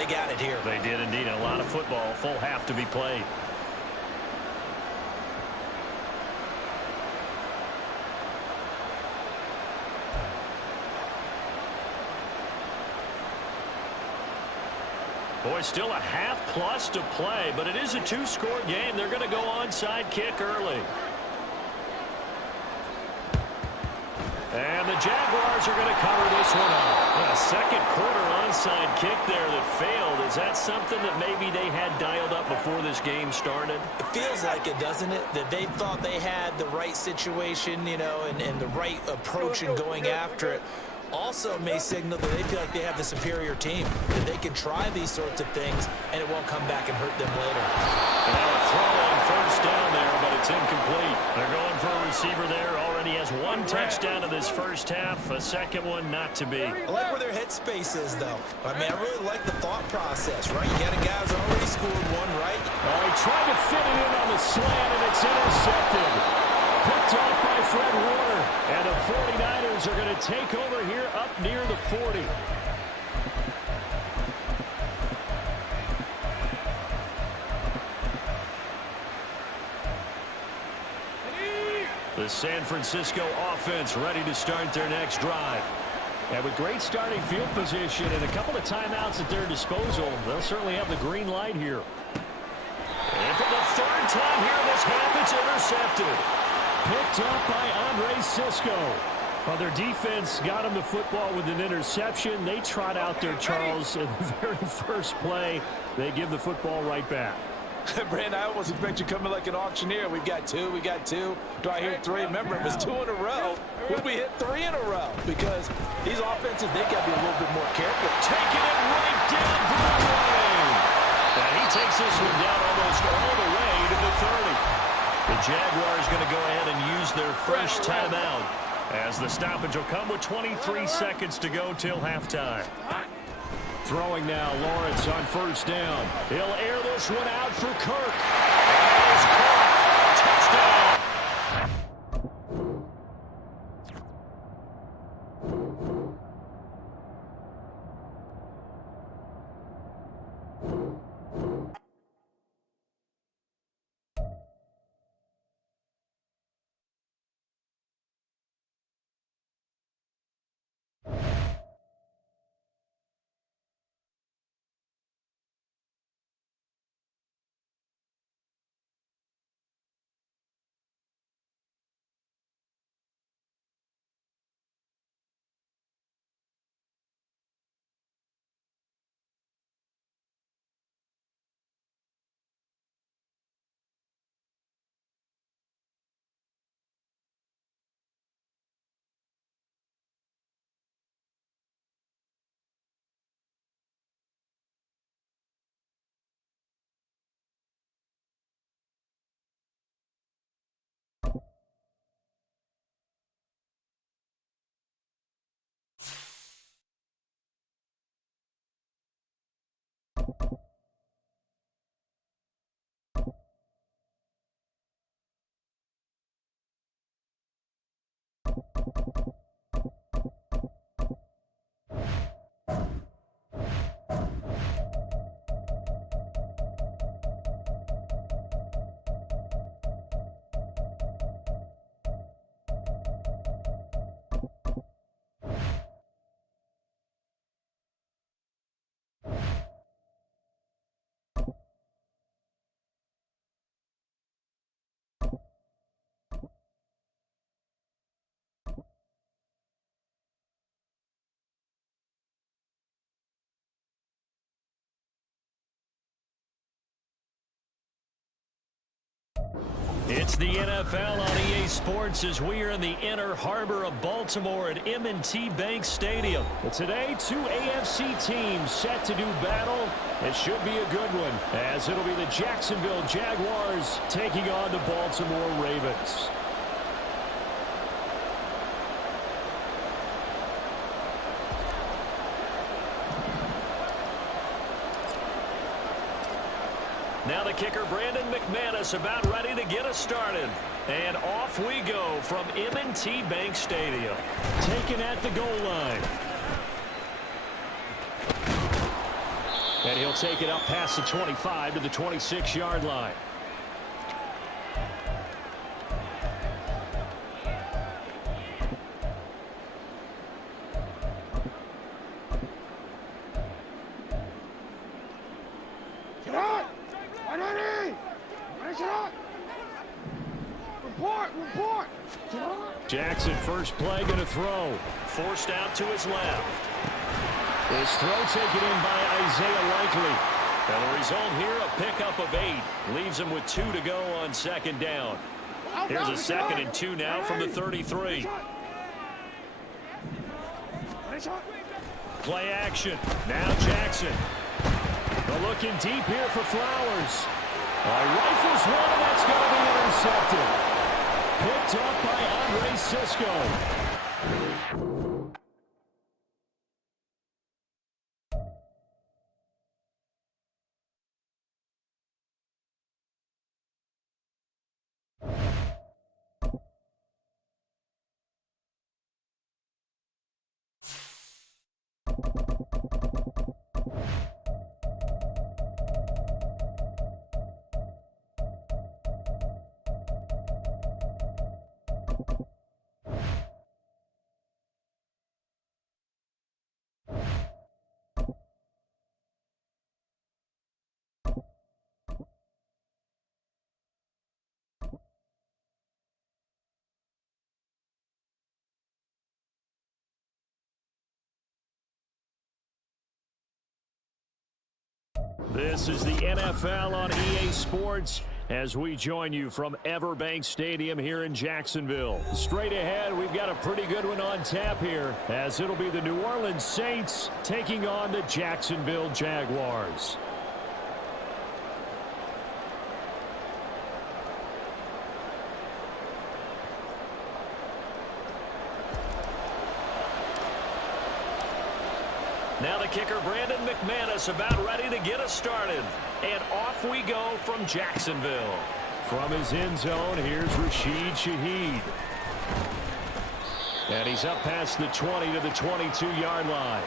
They got it here. They did indeed. A lot of football, full half to be played. Boy, still a half plus to play, but it is a 2-score game. They're going to go onside kick early. And the Jaguars are going to cover this one up. A second quarter onside kick there that failed. Is that something that maybe they had dialed up before this game started? It feels like it, doesn't it? That they thought they had the right situation, you know, and the right approach in going after it. Also may signal that they feel like they have the superior team, that they can try these sorts of things and it won't come back and hurt them later. And a throw on first down there, but it's incomplete. They're going for a receiver there. Already has 1 touchdown in this first half. A second one not to be. I like where their headspace is, though. I mean, I really like the thought process, right? You got a guy who's already scored one, right? Oh, he tried to fit it in on the slant, and it's intercepted. Picked off by Fred Warner. And the 49ers are going to take over here up near the 40. The San Francisco offense ready to start their next drive. And with great starting field position and a couple of timeouts at their disposal, they'll certainly have the green light here. And for the third time here in this half, it's intercepted. Picked up by Andre Sisco. Well, their defense got him the football with an interception. They trot out there, Charles, in the very first play. They give the football right back. Brandon, I almost expect you coming like an auctioneer. We've got two. Do I hear three? Remember, it was 2 in a row. Would we hit 3 in a row? Because these offenses, they got to be a little bit more careful. Taking it right down Broadway. And he takes this one down almost all the way to the 30. The Jaguars going to go ahead and use their first timeout, as the stoppage will come with 23 seconds to go till halftime. Throwing now, Lawrence on first down. He'll air this one out for Kirk. And it is caught. Touchdown. It's the NFL on EA Sports as we are in the inner harbor of Baltimore at M&T Bank Stadium. But today, 2 AFC teams set to do battle. It should be a good one, as it'll be the Jacksonville Jaguars taking on the Baltimore Ravens. Now the kicker, Brandon McManus, about ready to get us started. And off we go from M&T Bank Stadium. Taken at the goal line. And he'll take it up past the 25 to the 26-yard line. Jackson, first play, going to throw. Forced out to his left. His throw taken in by Isaiah Likely. And the result here, a pickup of 8. Leaves him with 2 to go on second down. Here's a 2nd and 2 now from the 33. Play action. Now Jackson. They're looking deep here for Flowers. Rifles one, and that's going to be intercepted. Picked up by Andre Sisco. This is the NFL on EA Sports as we join you from Everbank Stadium here in Jacksonville. Straight ahead, we've got a pretty good one on tap here as it'll be the New Orleans Saints taking on the Jacksonville Jaguars. Now the kicker, Brandon McManus, about ready to get us started. And off we go from Jacksonville. From his end zone, here's Rashid Shaheed. And he's up past the 20 to the 22-yard line.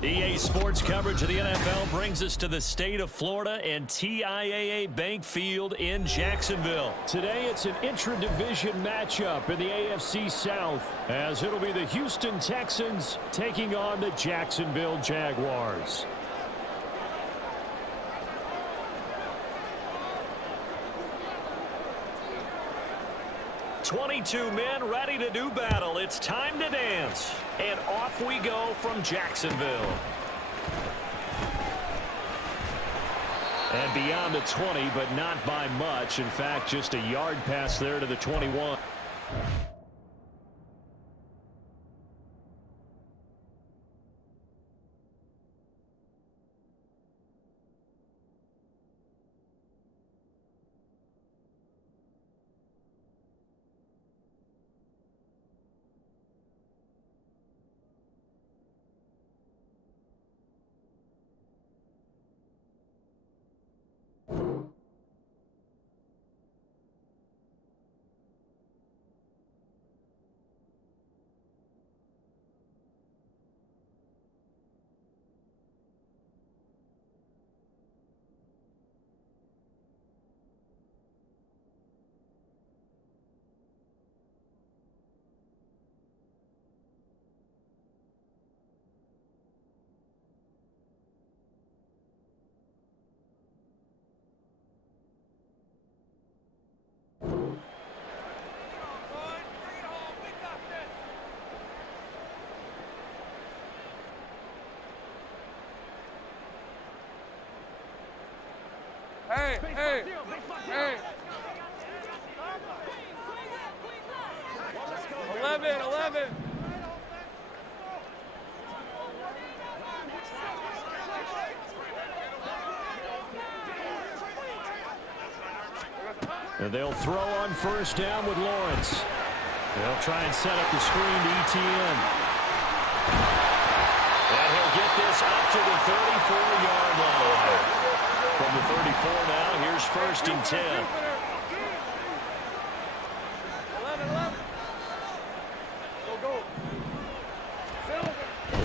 EA Sports coverage of the NFL brings us to the state of Florida and TIAA Bank Field in Jacksonville. Today it's an intra-division matchup in the AFC South as it'll be the Houston Texans taking on the Jacksonville Jaguars. "22 men ready to do battle. It's time to dance." And off we go from Jacksonville. And beyond the 20, but not by much. In fact, just a yard pass there to the 21. Hey, hey, hey. 11. And they'll throw on first down with Lawrence. They'll try and set up the screen to ETN. And he'll get this up to the 34-yard line. From the 34 now, here's first and 10.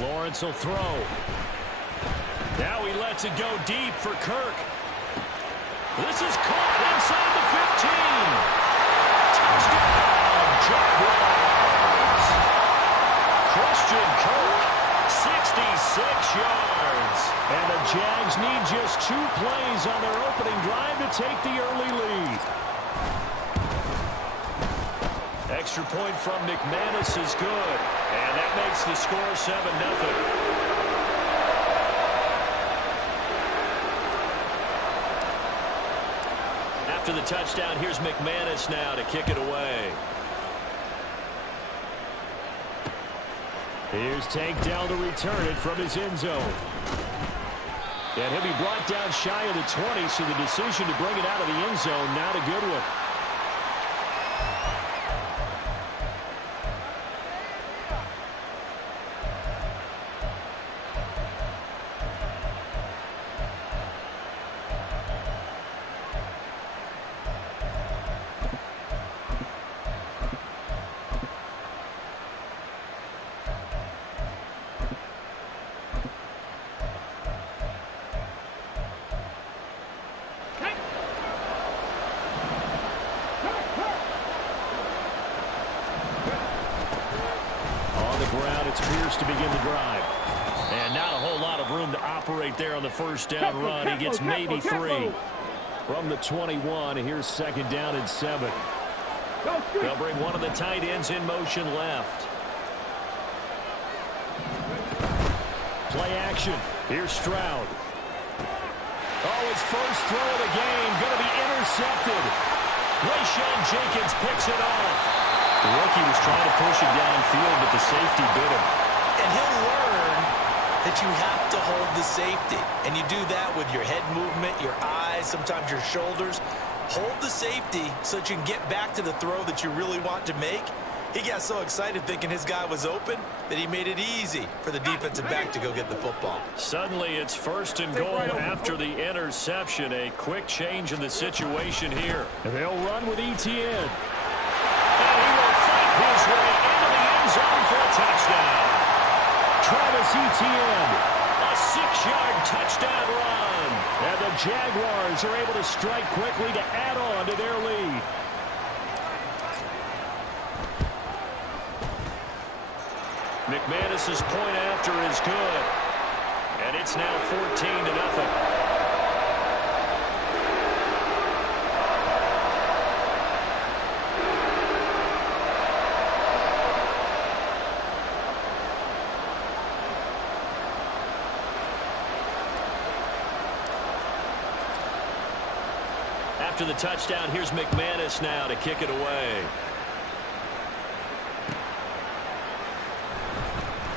Lawrence will throw. Now he lets it go deep for Kirk. This is caught inside the 15. Touchdown, Jaguars. Christian Kirk, 66 yards. And the Jags need just 2 plays on their opening drive to take the early lead. Extra point from McManus is good. And that makes the score 7-0. After the touchdown, here's McManus now to kick it away. Here's Tank Dell to return it from his end zone. And he'll be brought down shy of the 20, so the decision to bring it out of the end zone, not a good one. It's Pierce to begin the drive. And not a whole lot of room to operate there on the first down run. He gets maybe 3. From the 21, here's second down and 7. They'll bring one of the tight ends in motion left. Play action. Here's Stroud. Oh, his first throw of the game going to be intercepted. Rayshon Jenkins picks it off. The rookie was trying to push it downfield, but the safety bit him. And he'll learn that you have to hold the safety. And you do that with your head movement, your eyes, sometimes your shoulders. Hold the safety so that you can get back to the throw that you really want to make. He got so excited thinking his guy was open that he made it easy for the defensive back to go get the football. Suddenly it's first and goal after the interception. A quick change in the situation here. And they'll run with ETN. And he will fight his way into the end zone for a touchdown. Travis Etienne, a 6-yard touchdown run. And the Jaguars are able to strike quickly to add on to their lead. McManus's point after is good. And it's now 14-0. After the touchdown, here's McManus now to kick it away.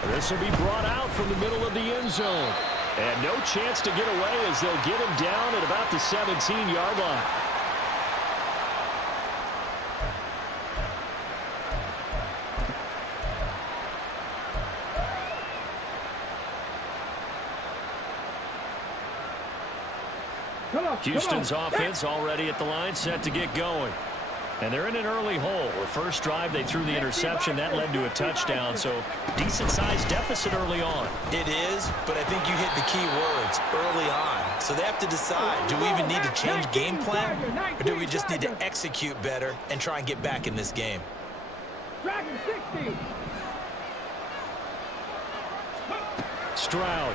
This will be brought out from the middle of the end zone. And no chance to get away as they'll get him down at about the 17-yard line. Houston's offense already at the line, set to get going. And they're in an early hole. The first drive, they threw the interception. That led to a touchdown, so decent-sized deficit early on. It is, but I think you hit the key words, early on. So they have to decide, do we even need to change game plan, or do we just need to execute better and try and get back in this game? Stroud.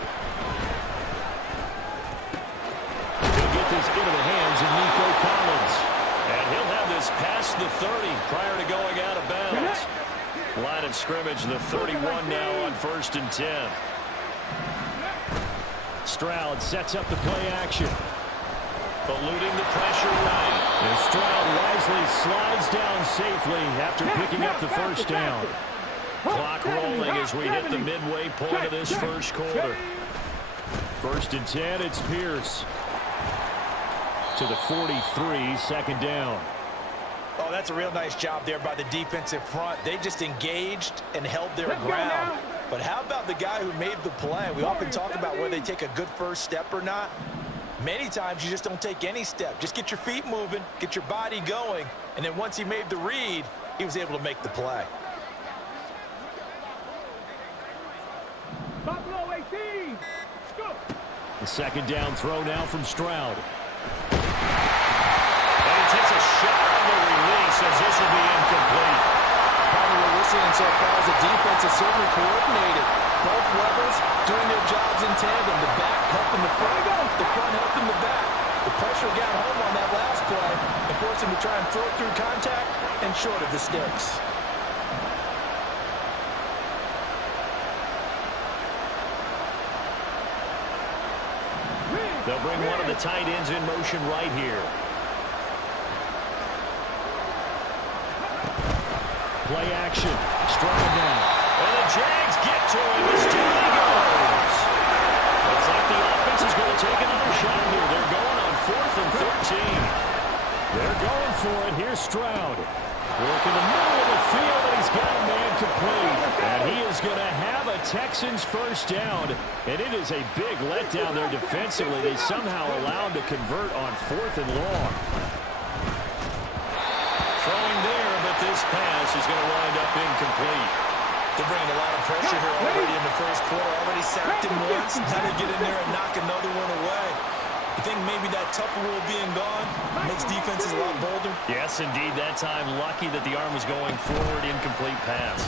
He'll get this into the hands of Nico Collins. And he'll have this past the 30 prior to going out of bounds. Line of scrimmage, the 31 now on 1st and 10. Stroud sets up the play action. Eluding the pressure right. And Stroud wisely slides down safely after picking up the first down. Clock rolling as we hit the midway point of this first quarter. 1st and 10, it's Pierce. To the 43, second down. Oh, that's a real nice job there by the defensive front. They just engaged and held their ground. But how about the guy who made the play? We often talk about whether they take a good first step or not. Many times you just don't take any step. Just get your feet moving, get your body going, and then once he made the read, he was able to make the play. Buffalo 18. Go. The second down throw now from Stroud. And he takes a shot on the release as this will be incomplete. Probably what we're seeing so far is the defense is certainly coordinated. Both levels doing their jobs in tandem. The back helping the front, the front helping the back. The pressure got home on that last play and forced him to try and throw it through contact and short of the sticks. They'll bring one of the tight ends in motion right here. Play action. Stroud down. And the Jags get to him. Still he goes. Looks like the offense is going to take another shot here. They're going on 4th and 13. They're going for it. Here's Stroud. Work in the middle of the field, and he's got a man complete. And he is going to have a Texans first down. And it is a big letdown there defensively. They somehow allow him to convert on 4th and long. Throwing there, but this pass is going to wind up incomplete. They're bringing a lot of pressure here already in the first quarter. Already sacked him once. Now they get in there and knock another one away. I think maybe that tougher rule being gone makes defenses a lot bolder. Yes, indeed. That time, lucky that the arm was going forward. Incomplete pass.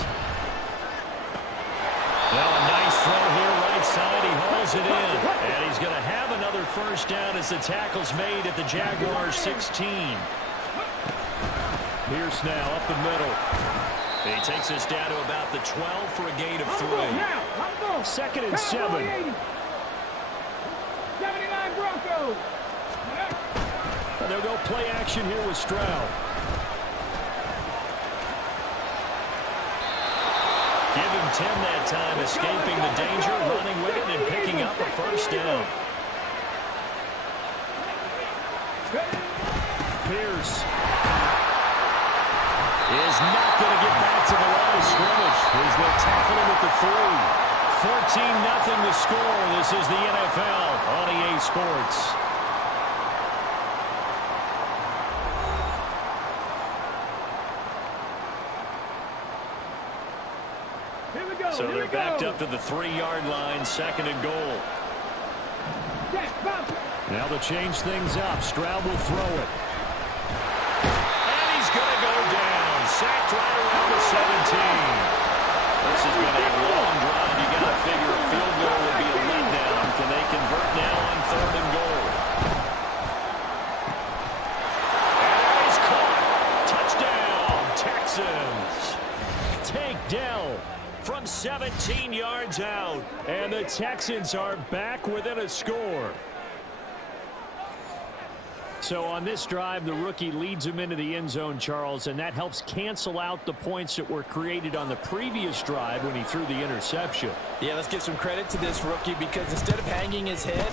Well, a nice throw here right side. He hauls it in. And he's going to have another first down as the tackle's made at the Jaguars' 16. Pierce now up the middle. He takes us down to about the 12 for a gain of 3. 2nd and 7. 79 Broncos. And they'll go play action here with Stroud. Give him 10 that time, escaping the danger, running with it, and picking up a first down. Pierce is not going to get back to the line of scrimmage as they tackle him at the 3. 14-0 the score. This is the NFL on EA Sports. So they're backed up to the 3-yard line, 2nd and goal. Now they'll change things up. Stroud will throw it. And he's going to go down. Sacked right around the 17. This has been a long drive. You got to figure a field goal would be a letdown. Can they convert now on 3rd and goal? And he's caught. Touchdown, Texans. Tank Dell from 17 yards out. And the Texans are back within a score. So on this drive, the rookie leads him into the end zone, Charles, and that helps cancel out the points that were created on the previous drive when he threw the interception. Yeah, let's give some credit to this rookie because instead of hanging his head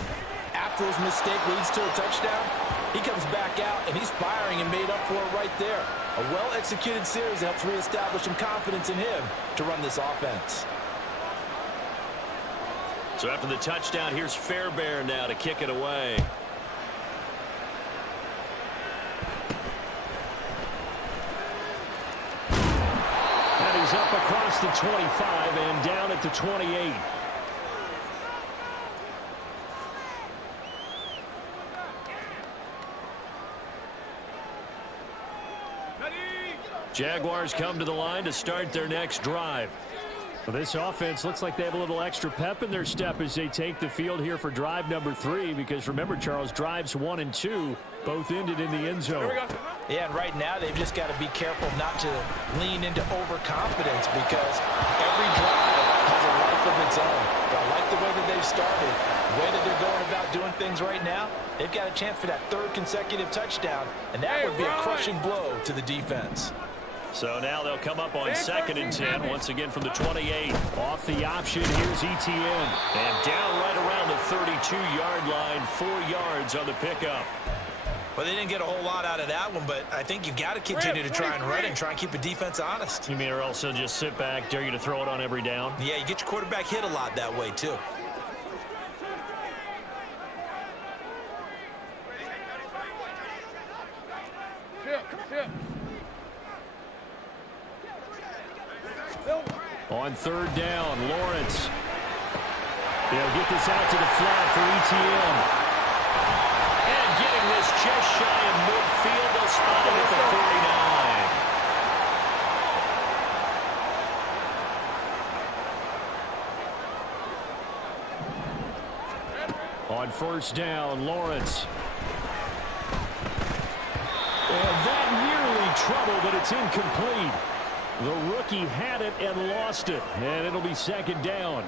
after his mistake leads to a touchdown, he comes back out and he's firing and made up for it right there. A well-executed series helps reestablish some confidence in him to run this offense. So after the touchdown, here's Fairbairn now to kick it away. He's up across the 25 and down at the 28. Jaguars come to the line to start their next drive. Well, this offense looks like they have a little extra pep in their step as they take the field here for drive number 3 because remember, Charles, drives 1 and 2 both ended in the end zone. Yeah, and right now they've just got to be careful not to lean into overconfidence because every drive has a life of its own. But I like the way that they've started, the way that they're going about doing things right now. They've got a chance for that 3rd consecutive touchdown, and that would be a crushing blow to the defense. So now they'll come up on 2nd and 10 once again from the 28. Off the option, here's Etienne. And down right around the 32-yard line, 4 yards on the pickup. Well, they didn't get a whole lot out of that one, but I think you've got to continue to try and run and try and keep the defense honest. You mean or also just sit back, dare you to throw it on every down? Yeah, you get your quarterback hit a lot that way, too. On third down, Lawrence. They'll get this out to the flat for ETN. And getting this just shy of midfield, they'll spot it at the 49. On first down, Lawrence. And that nearly trouble, but it's incomplete. The rookie had it and lost it, and it'll be second down.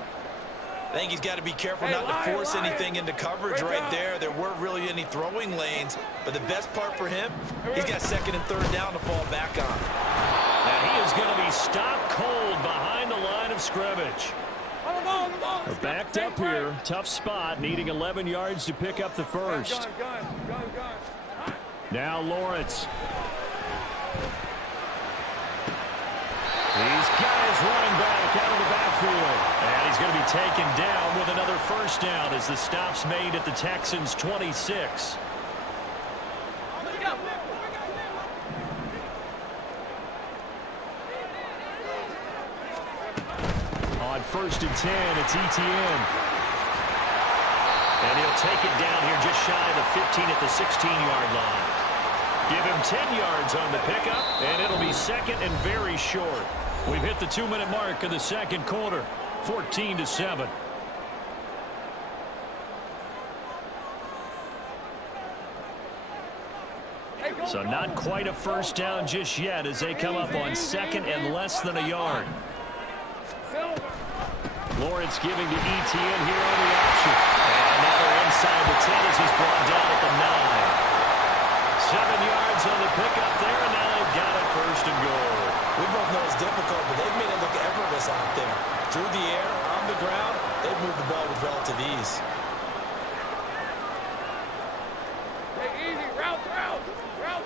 I think he's got to be careful not to force anything into coverage right there. There weren't really any throwing lanes, but the best part for him, he's got second and third down to fall back on. And he is going to be stopped cold behind the line of scrimmage. They're backed up here. Tough spot, needing 11 yards to pick up the first. Now Lawrence. These guys running back out of the backfield. And he's going to be taken down with another first down as the stop's made at the Texans' 26. On first and 10, it's ETN. And he'll take it down here just shy of the 15 at the 16-yard line. Give him 10 yards on the pickup, and it'll be second and very short. We've hit the 2-minute mark of the second quarter, 14-7. So not quite a first down just yet as they come up on second and less than a yard. Lawrence giving to ETN here on the option. And now they're inside the 10 as he's brought down at the 9. 7 yards on the pickup there, and now they've got it first and goal. We both know it's difficult, but they've made it look effortless out there. Through the air, on the ground, they've moved the ball with relative ease. Hey, easy, route. Right,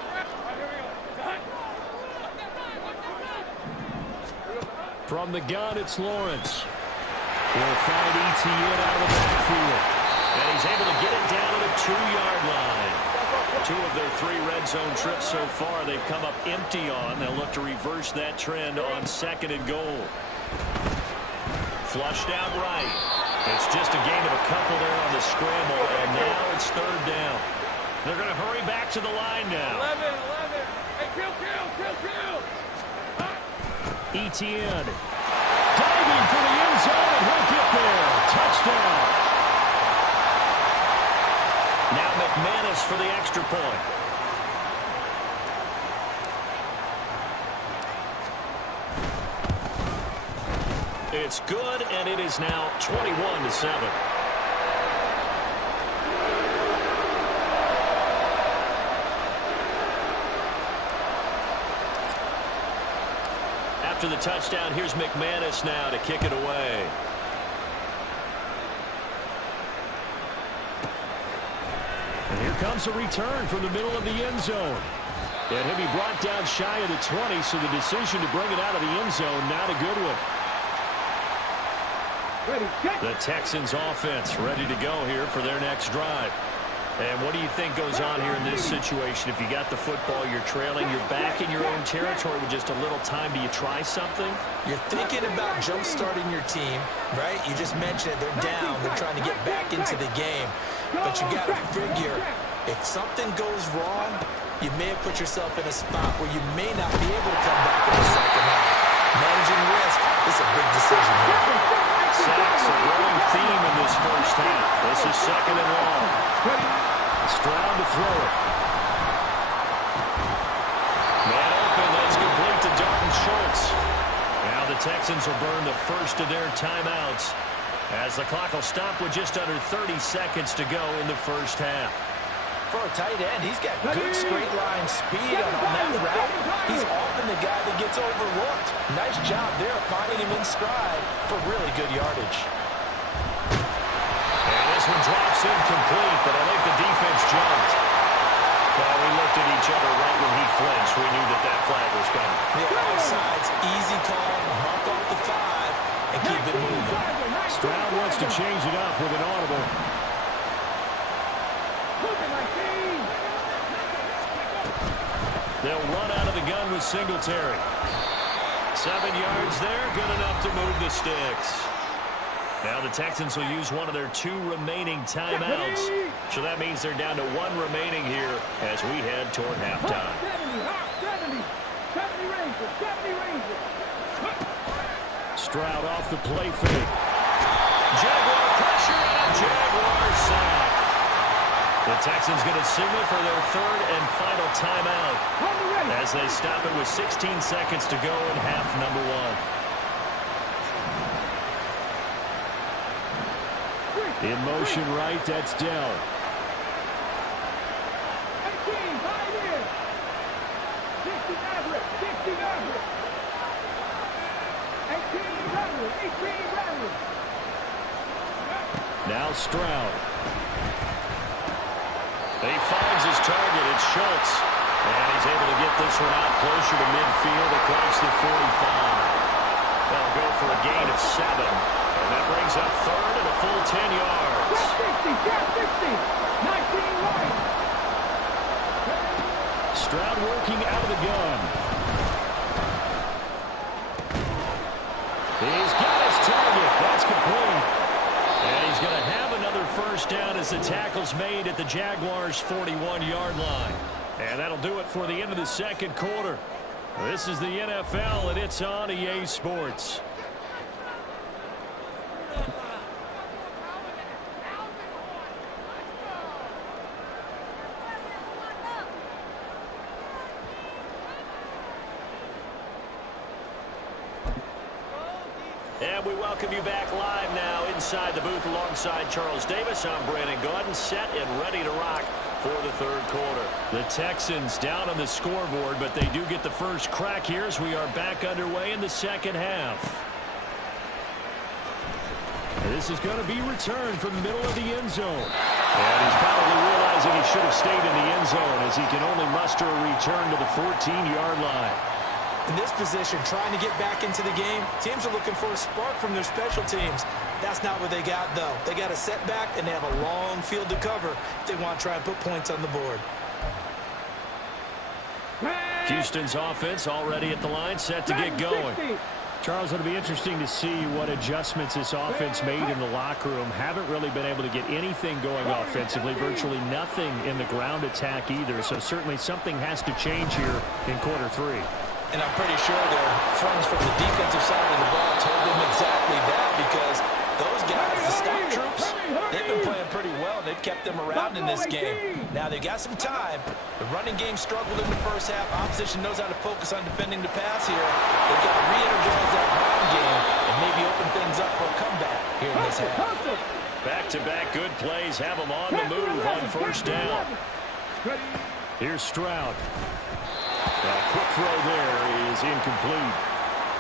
here we go. From the gun, it's Lawrence. Will find ETN out of the backfield. And he's able to get it down to the 2-yard line. 2 of their 3 red zone trips so far they've come up empty on. They'll look to reverse that trend on second and goal. Flushed out right. It's just a gain of a couple there on the scramble, and now it's third down. They're going to hurry back to the line now. 11. Hey, kill. ETN diving for the end zone, and he'll get there. Touchdown. Now McManus for the extra point. It's good, and it is now 21-7. After the touchdown, here's McManus now to kick it away. And here comes a return from the middle of the end zone. And he'll be brought down shy of the 20, so the decision to bring it out of the end zone, not a good one. The Texans offense ready to go here for their next drive. And what do you think goes on here in this situation? If you got the football, you're trailing, you're back in your own territory with just a little time. Do you try something? You're thinking about jump-starting your team, right? You just mentioned it. They're down. They're trying to get back into the game. But you got to figure, if something goes wrong, you may have put yourself in a spot where you may not be able to come back in the second half. Managing risk is a big decision here. Sacks a growing theme in this first half. This is second and long. Stroud to throw it. Man open, that's complete to Dalton Schultz. Now the Texans will burn the first of their timeouts as the clock will stop with just under 30 seconds to go in the first half. For a tight end, he's got good straight line speed on that route. He's often the guy that gets overlooked. Nice job there finding him in stride for really good yardage. And this one drops incomplete, but I think the defense jumped. Well, we looked at each other right when he flinched. We knew that that flag was coming. Yeah, offsides, easy call, mark off the 5, and keep it moving. Stroud wants to change it up with an audible. They'll run out of the gun with Singletary. 7 yards there, good enough to move the sticks. Now the Texans will use one of their 2 remaining timeouts. So that means they're down to 1 remaining here as we head toward halftime. 70 Rangers. Stroud off the play fake. Jaguar pressure and a Jaguar sack. The Texans going to signal for their 3rd and final timeout as they stop it with 16 seconds to go in half number 1. In motion right, that's Dell. 18, now Stroud. He finds his target. It's Schultz. And he's able to get this one out closer to midfield across the 45. They'll go for a gain of 7. And that brings up 3rd and a full 10 yards. 19 right. Stroud working out of the gun. He's got his target. That's complete. And he's going to have another first down as the tackle's made at the Jaguars' 41-yard line. And that'll do it for the end of the second quarter. This is the NFL, and it's on EA Sports. And we welcome you back live now inside the booth alongside Charles Davis. I'm Brandon Gaudin, set and ready to rock for the 3rd quarter. The Texans down on the scoreboard, but they do get the first crack here as we are back underway in the second half. This is going to be returned from the middle of the end zone. And he's probably realizing he should have stayed in the end zone as he can only muster a return to the 14-yard line. In this position, trying to get back into the game, teams are looking for a spark from their special teams. That's not what they got, though. They got a setback, and they have a long field to cover if they want to try and put points on the board. Houston's offense already at the line, set to get going. Charles, it'll be interesting to see what adjustments this offense made in the locker room. Haven't really been able to get anything going offensively, virtually nothing in the ground attack either. So certainly something has to change here in quarter 3. And I'm pretty sure their friends from the defensive side of the ball told them exactly that, because those guys, the stock troops, they've been playing pretty well. They've kept them around in this game. Now they've got some time. The running game struggled in the first half. Opposition knows how to focus on defending the pass here. They've got to re-energize that ground game and maybe open things up for a comeback here in this half. Back-to-back good plays have them on the move on first down. Here's Stroud. A quick throw there is incomplete.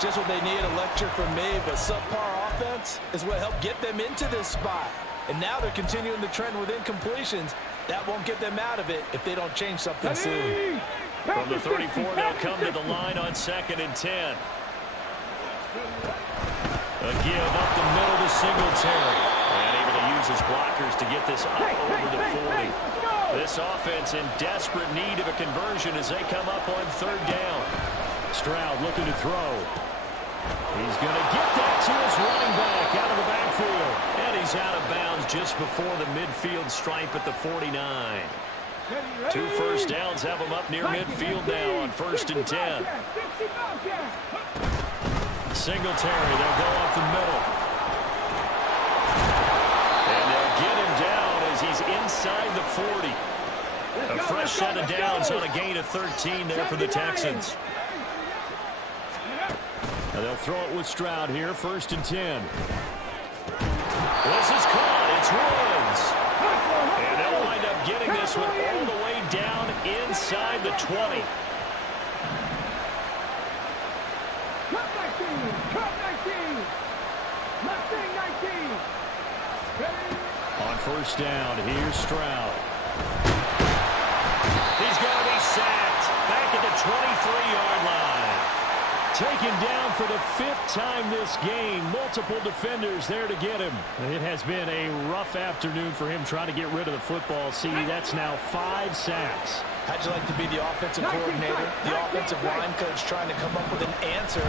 Just what they need, a lecture from me, but subpar offense is what helped get them into this spot. And now they're continuing the trend with incompletions. That won't get them out of it if they don't change something soon. From the 34, they'll come to the line on 2nd and 10. A give up the middle to Singletary. And able to use his blockers to get this up over the 40. This offense in desperate need of a conversion as they come up on 3rd down. Stroud looking to throw. He's going to get that to his running back out of the backfield. And he's out of bounds just before the midfield stripe at the 49. 2 first downs have him up near midfield now on 1st and 10. Singletary, they'll go up the middle. And they'll get him down as he's inside the 40. A fresh set of downs on a gain of 13 there for the Texans. Now they'll throw it with Stroud here, 1st and 10. This is caught. It's Woods. And they'll wind up getting this one all the way down inside the 20. On 1st down, here's Stroud. He's going to be sacked. Back at the 23-yard line. Taken down for the 5th time this game. Multiple defenders there to get him. It has been a rough afternoon for him trying to get rid of the football. See, that's now 5 sacks. How'd you like to be the offensive coordinator, the offensive line coach trying to come up with an answer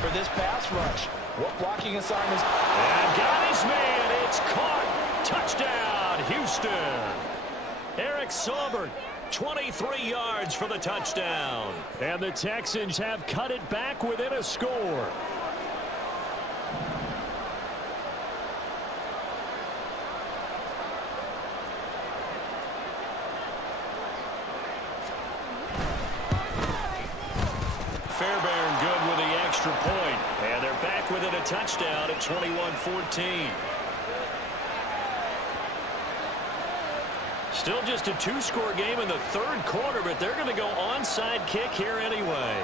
for this pass rush? What blocking assignments? And got his man. It's caught. Touchdown, Houston. Eric Saubert, 23 yards for the touchdown. And the Texans have cut it back within a score. Fairbairn good with the extra point. And they're back within a touchdown at 21-14. Still just a 2-score game in the 3rd quarter, but they're going to go onside kick here anyway.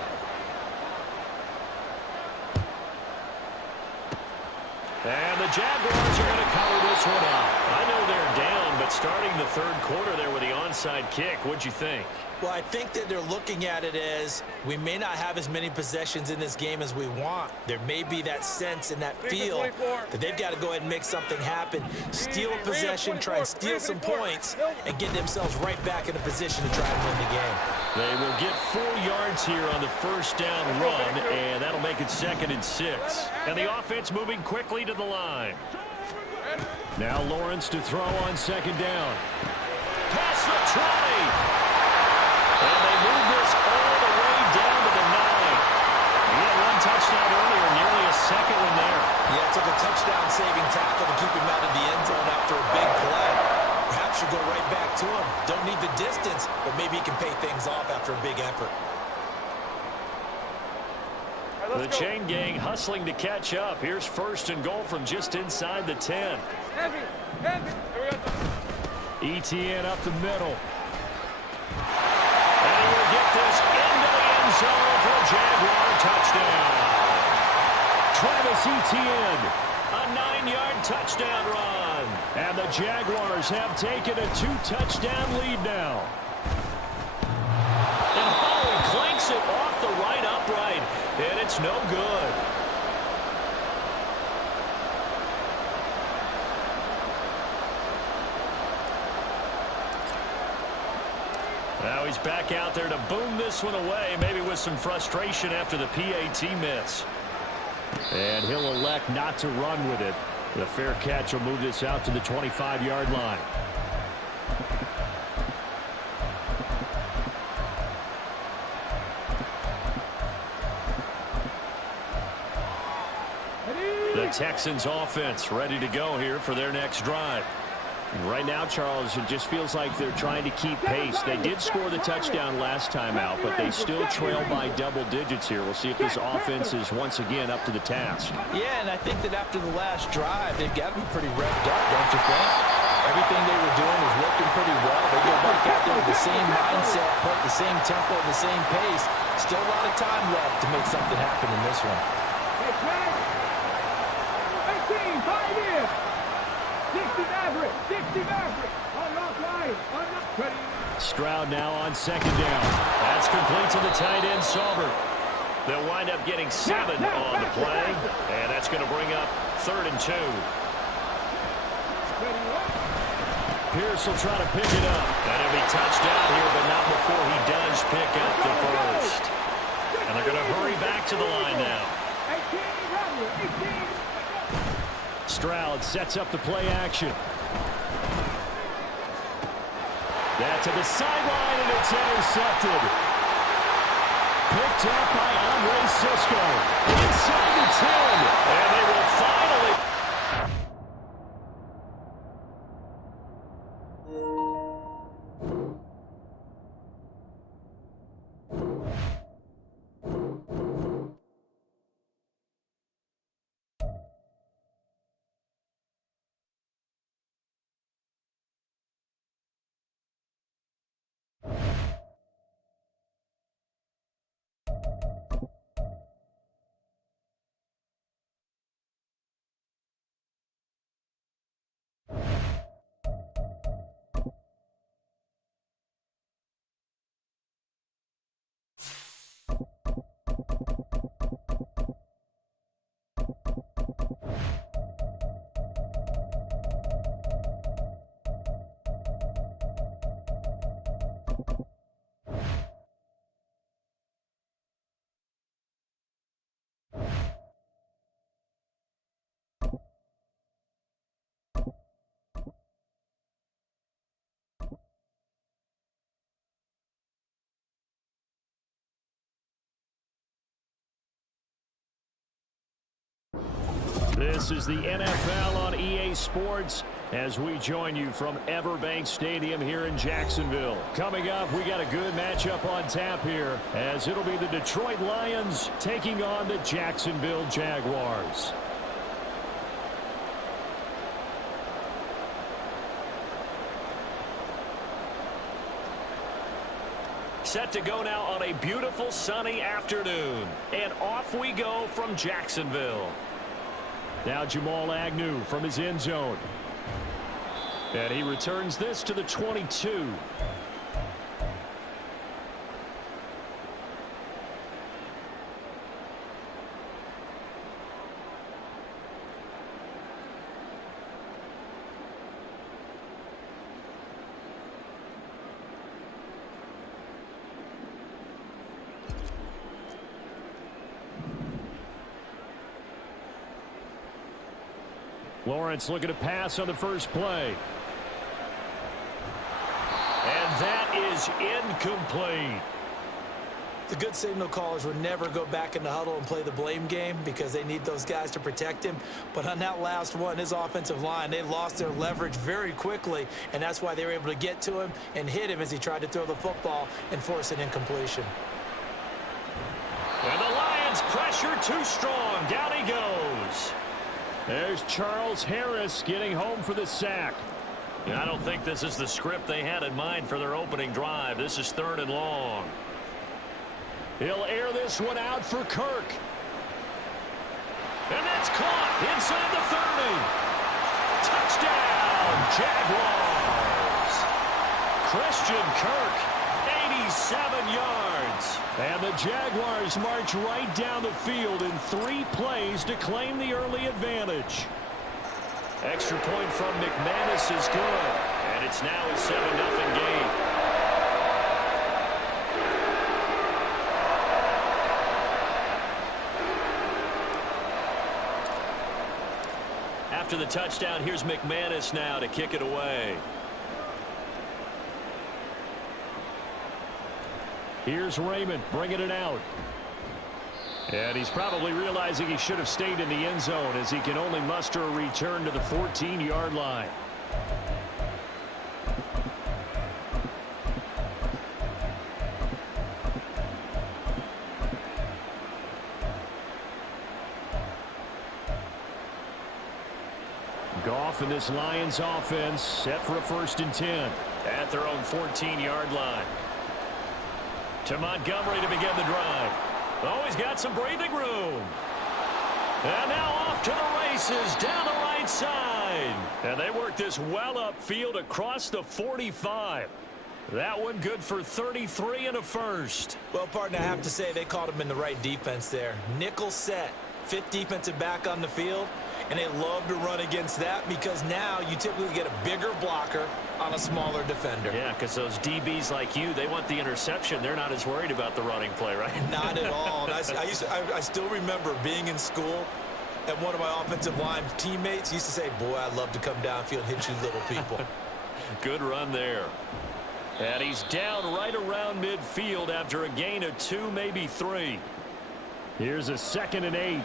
And the Jaguars are going to cover this one out. I know they're down, but starting the 3rd quarter there with the onside kick, what'd you think? Well, I think that they're looking at it as we may not have as many possessions in this game as we want. There may be that sense and that feel that they've got to go ahead and make something happen, steal a possession, try and steal some points, and get themselves right back in a position to try and win the game. They will get 4 yards here on the 1st down run, and that'll make it 2nd and 6. And the offense moving quickly to the line. Now Lawrence to throw on 2nd down. Pass the 20. And they move this all the way down to the 9. He had 1 touchdown earlier, nearly a 2nd one there. Yeah, it took a touchdown-saving tackle to keep him out of the end zone after a big play. Perhaps you go right back to him. Don't need the distance, but maybe he can pay things off after a big effort. The chain gang hustling to catch up. Here's 1st and goal from just inside the 10. ETN up the middle. And he will get this into the end zone for a Jaguar touchdown. Travis Etienne, a 9-yard touchdown run. And the Jaguars have taken a 2-touchdown lead now. And Holloway clanks it off the right upright, and it's no good. Now he's back out there to boom this one away, maybe with some frustration after the PAT miss. And he'll elect not to run with it. The fair catch will move this out to the 25-yard line. The Texans offense ready to go here for their next drive. Right now, Charles, it just feels like they're trying to keep pace. They did score the touchdown last time out, but they still trail by double digits here. We'll see if this offense is once again up to the task. Yeah, and I think that after the last drive, they've got to be pretty revved up, don't you think? Everything they were doing was working pretty well. They go back out there with the same mindset, put the same tempo, the same pace. Still a lot of time left to make something happen in this one. Stroud now on 2nd down. That's complete to the tight end, Saubert. They'll wind up getting 7 on the play, and that's going to bring up 3rd and 2. Pierce will try to pick it up. And he'll be touched down here, but not before he does pick up the 1st. And they're going to hurry back to the line now. Stroud sets up the play action. That to the sideline, and it's intercepted. Picked up by Andre Cisco. Inside the 10. And they will finally... This is the NFL on EA Sports as we join you from Everbank Stadium here in Jacksonville. Coming up, we got a good matchup on tap here as it'll be the Detroit Lions taking on the Jacksonville Jaguars. Set to go now on a beautiful sunny afternoon. And off we go from Jacksonville. Now Jamal Agnew from his end zone. And he returns this to the 22. Lawrence looking to pass on the first play. And that is incomplete. The good signal callers would never go back in the huddle and play the blame game because they need those guys to protect him. But on that last one, his offensive line, they lost their leverage very quickly, and that's why they were able to get to him and hit him as he tried to throw the football and force an incompletion. And the Lions pressure too strong. Down he goes. There's Charles Harris getting home for the sack. I don't think this is the script they had in mind for their opening drive. This is 3rd and long. He'll air this one out for Kirk. And that's caught inside the 30. Touchdown, Jaguars. Christian Kirk, 87 yards. And the Jaguars march right down the field in 3 plays to claim the early advantage. Extra point from McManus is good. And it's now a 7-0 game. After the touchdown, here's McManus now to kick it away. Here's Raymond bringing it out. And he's probably realizing he should have stayed in the end zone as he can only muster a return to the 14-yard line. Goff and this Lions offense set for a 1st and 10 at their own 14-yard line. To Montgomery to begin the drive. Oh, he's got some breathing room. And now off to the races down the right side. And they work this well upfield across the 45. That one good for 33 and a first. Well, partner, I have to say they called him in the right defense there. Nickel set, 5th defensive back on the field. And they love to run against that because now you typically get a bigger blocker on a smaller defender. Yeah, because those DBs like you, they want the interception. They're not as worried about the running play, right? Not at all. And I still remember being in school, and one of my offensive line teammates used to say, boy, I'd love to come downfield and hit you little people. Good run there. And he's down right around midfield after a gain of 2, maybe 3. Here's a 2nd and 8.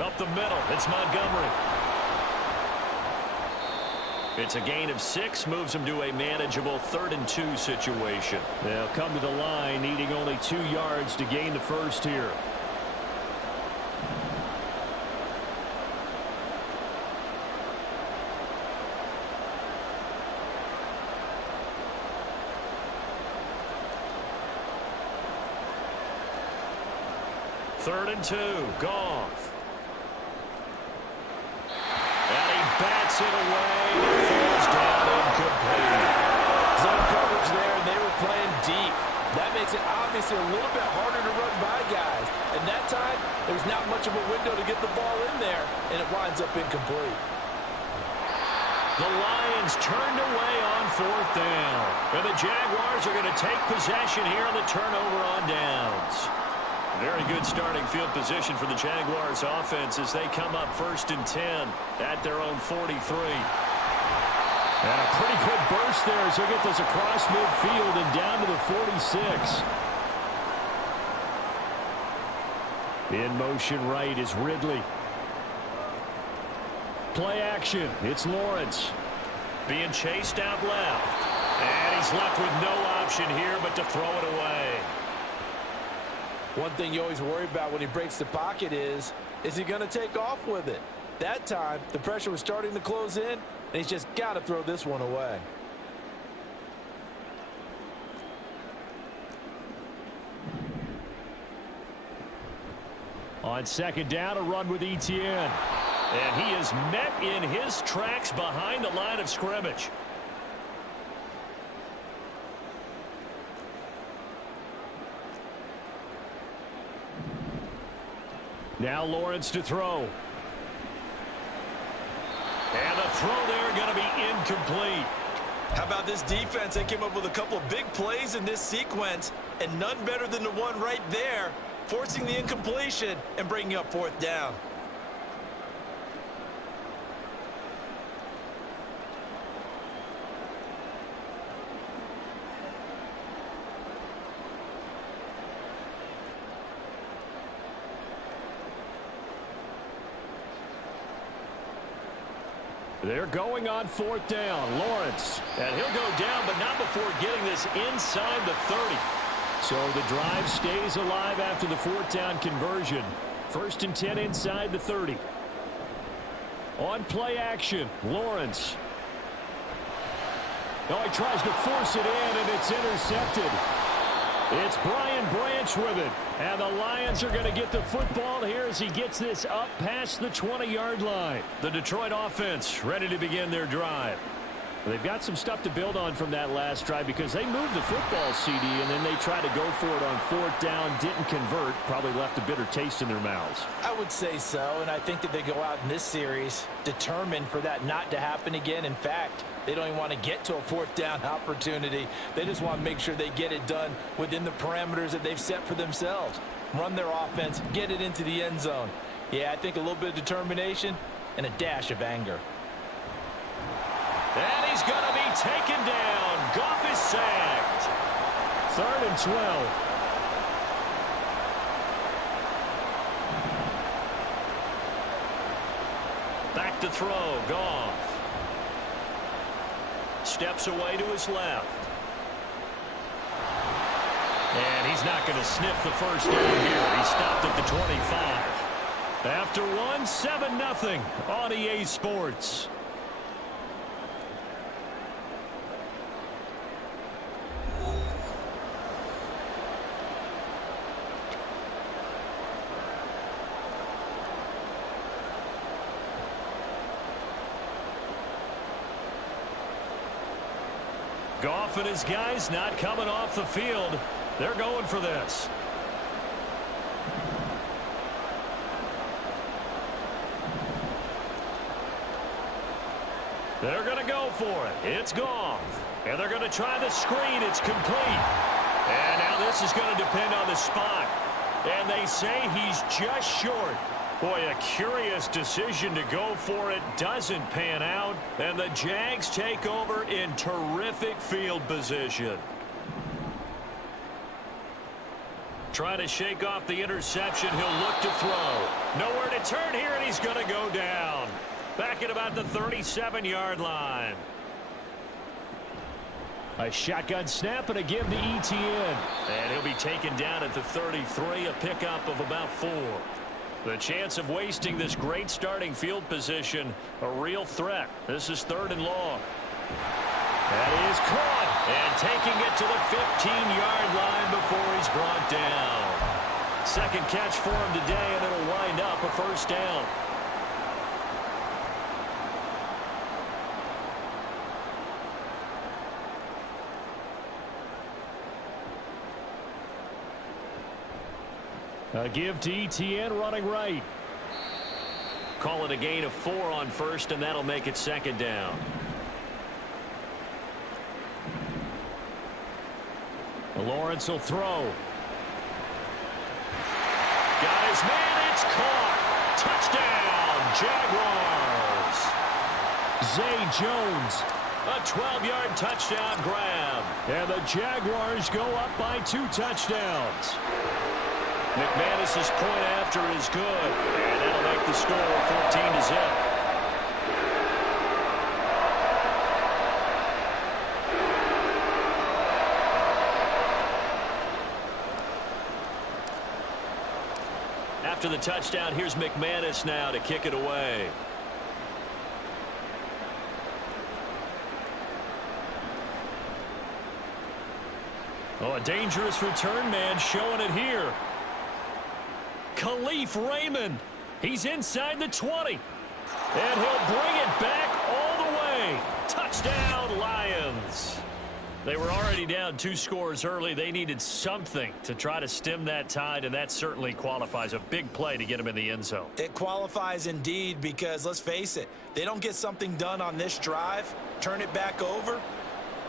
Up the middle, it's Montgomery. It's a gain of 6, moves him to a manageable 3rd and 2 situation. They'll come to the line, needing only 2 yards to gain the first here. Third and 2, Goff. And he bats it away. Falls down incomplete. Zone coverage there, and they were playing deep. That makes it obviously a little bit harder to run by guys. And that time, there's not much of a window to get the ball in there, and it winds up incomplete. The Lions turned away on 4th down. And the Jaguars are going to take possession here on the turnover on downs. Very good starting field position for the Jaguars offense as they come up 1st and 10 at their own 43. And a pretty good burst there as he'll get this across midfield and down to the 46. In motion right is Ridley. Play action. It's Lawrence. Being chased out left. And he's left with no option here but to throw it away. One thing you always worry about when he breaks the pocket is he going to take off with it? That time, the pressure was starting to close in, and he's just got to throw this one away. On second down, a run with Etienne. And he is met in his tracks behind the line of scrimmage. Now Lawrence to throw. And the throw there going to be incomplete. How about this defense? They came up with a couple of big plays in this sequence, and none better than the one right there, forcing the incompletion and bringing up fourth down. They're going on fourth down. Lawrence. And he'll go down, but not before getting this inside the 30. So the drive stays alive after the fourth down conversion. 1st and 10 inside the 30. On play action, Lawrence. Oh, he tries to force it in, and it's intercepted. It's Brian Branch with it. And the Lions are going to get the football here as he gets this up past the 20-yard line. The Detroit offense ready to begin their drive. They've got some stuff to build on from that last drive because they moved the football, CD, and then they tried to go for it on fourth down, didn't convert, probably left a bitter taste in their mouths. I would say so, and I think that they go out in this series determined for that not to happen again. In fact, they don't even want to get to a fourth down opportunity. They just want to make sure they get it done within the parameters that they've set for themselves. Run their offense, get it into the end zone. Yeah, I think a little bit of determination and a dash of anger. And he's going to be taken down. Goff is sacked. 3rd and 12. Back to throw. Goff. Steps away to his left. And he's not going to sniff the first down here. He stopped at the 25. After one, 7-0 on EA Sports. Goff and his guys not coming off the field. They're going for this. They're going to go for it. It's Goff. And they're going to try the screen. It's complete. And now this is going to depend on the spot. And they say he's just short. Boy, a curious decision to go for it. Doesn't pan out. And the Jags take over in terrific field position. Trying to shake off the interception. He'll look to throw. Nowhere to turn here, and he's going to go down. Back at about the 37-yard line. A shotgun snap and a give to Etienne. And he'll be taken down at the 33, a pickup of about 4. The chance of wasting this great starting field position, a real threat. This is 3rd and long. That is caught. And taking it to the 15-yard line before he's brought down. Second catch for him today, and it'll wind up a first down. A give to Etienne running right. Call it a gain of 4 on first, and that'll make it 2nd down. Lawrence will throw. Got his man. It's caught. Touchdown, Jaguars. Zay Jones. A 12-yard touchdown grab. And the Jaguars go up by 2 touchdowns. McManus's point after is good, and that'll make the score 14-0. After the touchdown, here's McManus now to kick it away. Oh, a dangerous return man showing it here. Khalif Raymond. He's inside the 20. And he'll bring it back all the way. Touchdown, Lions. They were already down 2 scores early. They needed something to try to stem that tide, and that certainly qualifies. A big play to get them in the end zone. It qualifies indeed because, let's face it, they don't get something done on this drive, turn it back over,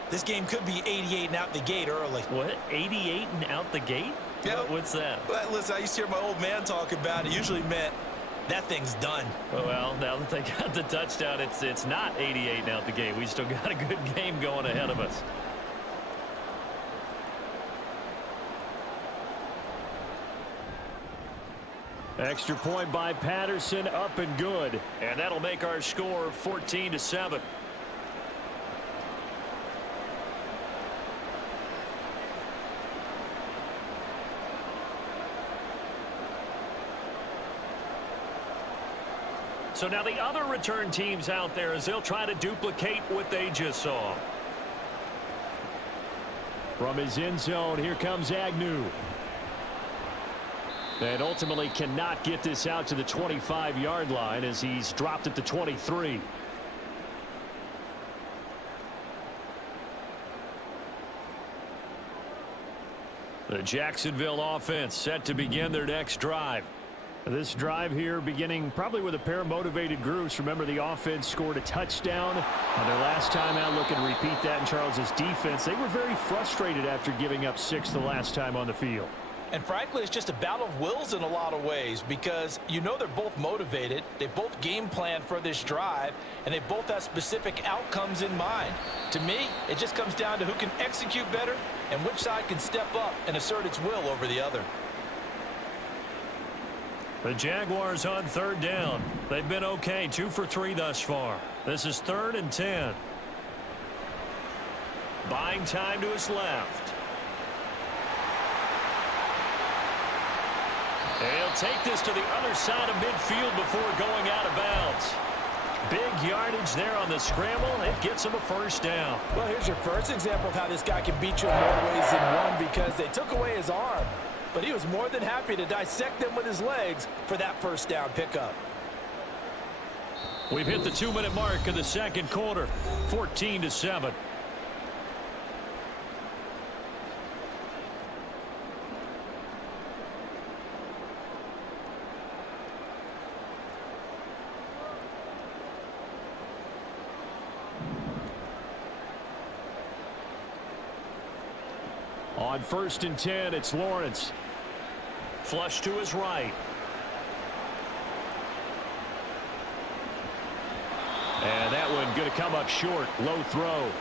this game could be 88 and out the gate early. What? 88 and out the gate? Yeah. What's that? Well, listen, I used to hear my old man talk about it. Usually meant that thing's done. Well, now that they got the touchdown, it's not 88 and out the gate. We still got a good game going ahead of us. Extra point by Patterson, up and good. And that'll make our score 14-7. So now the other return teams out there as they'll try to duplicate what they just saw. From his end zone, here comes Agnew. And ultimately cannot get this out to the 25-yard line as he's dropped at the 23. The Jacksonville offense set to begin their next drive. This drive here beginning probably with a pair of motivated groups. Remember, the offense scored a touchdown on their last time out. Looking to repeat that in Charles's defense. They were very frustrated after giving up 6 the last time on the field. And frankly, it's just a battle of wills in a lot of ways because you know they're both motivated. They both game plan for this drive, and they both have specific outcomes in mind. To me, it just comes down to who can execute better and which side can step up and assert its will over the other. The Jaguars on 3rd down. They've been okay, 2 for 3 thus far. This is 3rd and 10. Buying time to his left. He'll take this to the other side of midfield before going out of bounds. Big yardage there on the scramble. It gets him a first down. Well, here's your first example of how this guy can beat you in more ways than one because they took away his arm. But he was more than happy to dissect them with his legs for that first down pickup. We've hit the 2-minute mark of the second quarter, 14-7. On 1st and 10, it's Lawrence. Flush to his right. And that one going to come up short. Low throw.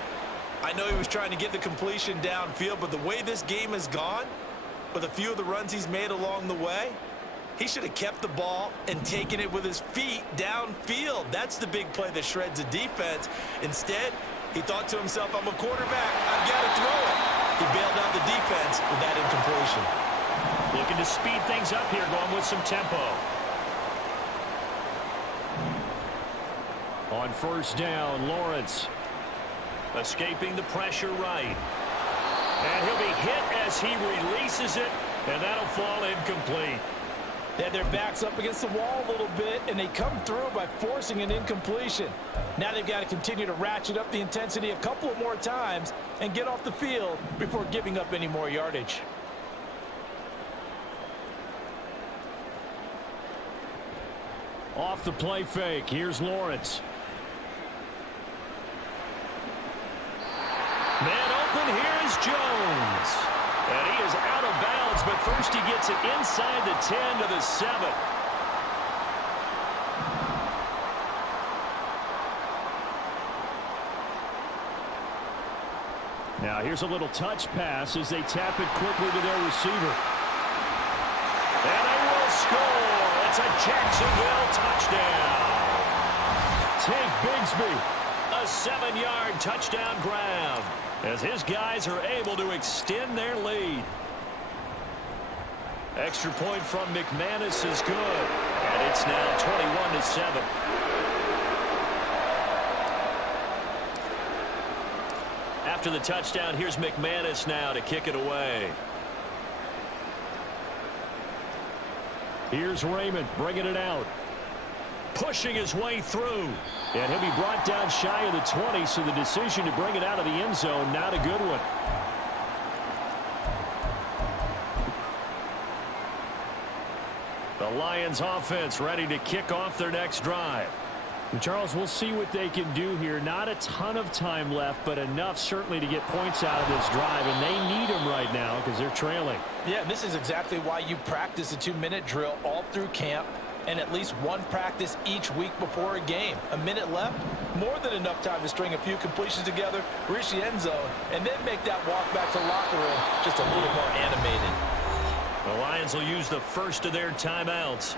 I know he was trying to get the completion downfield, but the way this game has gone, with a few of the runs he's made along the way, he should have kept the ball and taken it with his feet downfield. That's the big play that shreds a defense. Instead, he thought to himself, I'm a quarterback. I've got to throw it. He bailed out the defense with that incompletion. Looking to speed things up here, going with some tempo. On 1st down, Lawrence escaping the pressure right. And he'll be hit as he releases it, and that'll fall incomplete. They had their backs up against the wall a little bit, and they come through by forcing an incompletion. Now they've got to continue to ratchet up the intensity a couple of more times and get off the field before giving up any more yardage. Off the play fake, here's Lawrence. Man open, here is Jones. And he is out of bounds, but first he gets it inside the 10 to the 7. Now here's a little touch pass as they tap it quickly to their receiver. And they will score. It's a Jacksonville touchdown. Take Bigsby. A 7-yard touchdown grab as his guys are able to extend their lead. Extra point from McManus is good. And it's now 21-7. After the touchdown, here's McManus now to kick it away. Here's Raymond bringing it out. Pushing his way through. And he'll be brought down shy of the 20, so the decision to bring it out of the end zone, not a good one. The Lions offense ready to kick off their next drive. And Charles, we'll see what they can do here. Not a ton of time left, but enough certainly to get points out of this drive, and they need them right now because they're trailing. Yeah, this is exactly why you practice a 2-minute drill all through camp and at least one practice each week before a game. A minute left, more than enough time to string a few completions together, reach the end zone, and then make that walk back to the locker room just a little more animated. The Lions will use the first of their timeouts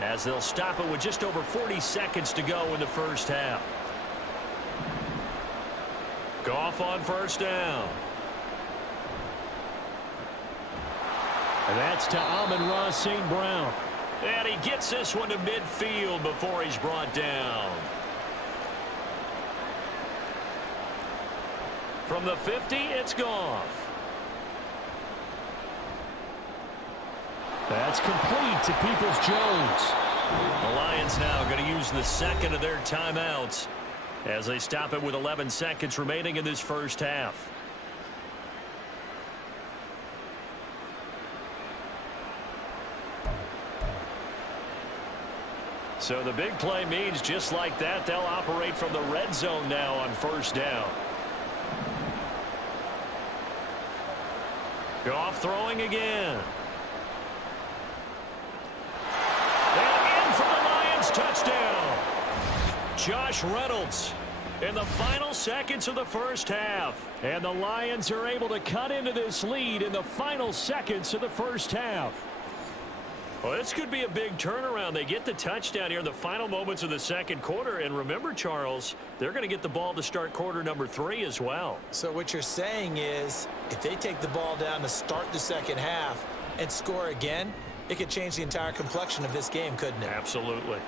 as they'll stop it with just over 40 seconds to go in the first half. Goff on first down. And that's to Amon-Ra St. Brown. And he gets this one to midfield before he's brought down. From the 50, it's Goff. That's complete to Peoples-Jones. The Lions now going to use the second of their timeouts as they stop it with 11 seconds remaining in this first half. So the big play means just like that, they'll operate from the red zone now on first down. Goff throwing again. And in for the Lions touchdown. Josh Reynolds in the final seconds of the first half. And the Lions are able to cut into this lead in the final seconds of the first half. Well, this could be a big turnaround. They get the touchdown here in the final moments of the second quarter. And remember, Charles, they're going to get the ball to start quarter number 3 as well. So what you're saying is if they take the ball down to start the second half and score again, it could change the entire complexion of this game, couldn't it? Absolutely.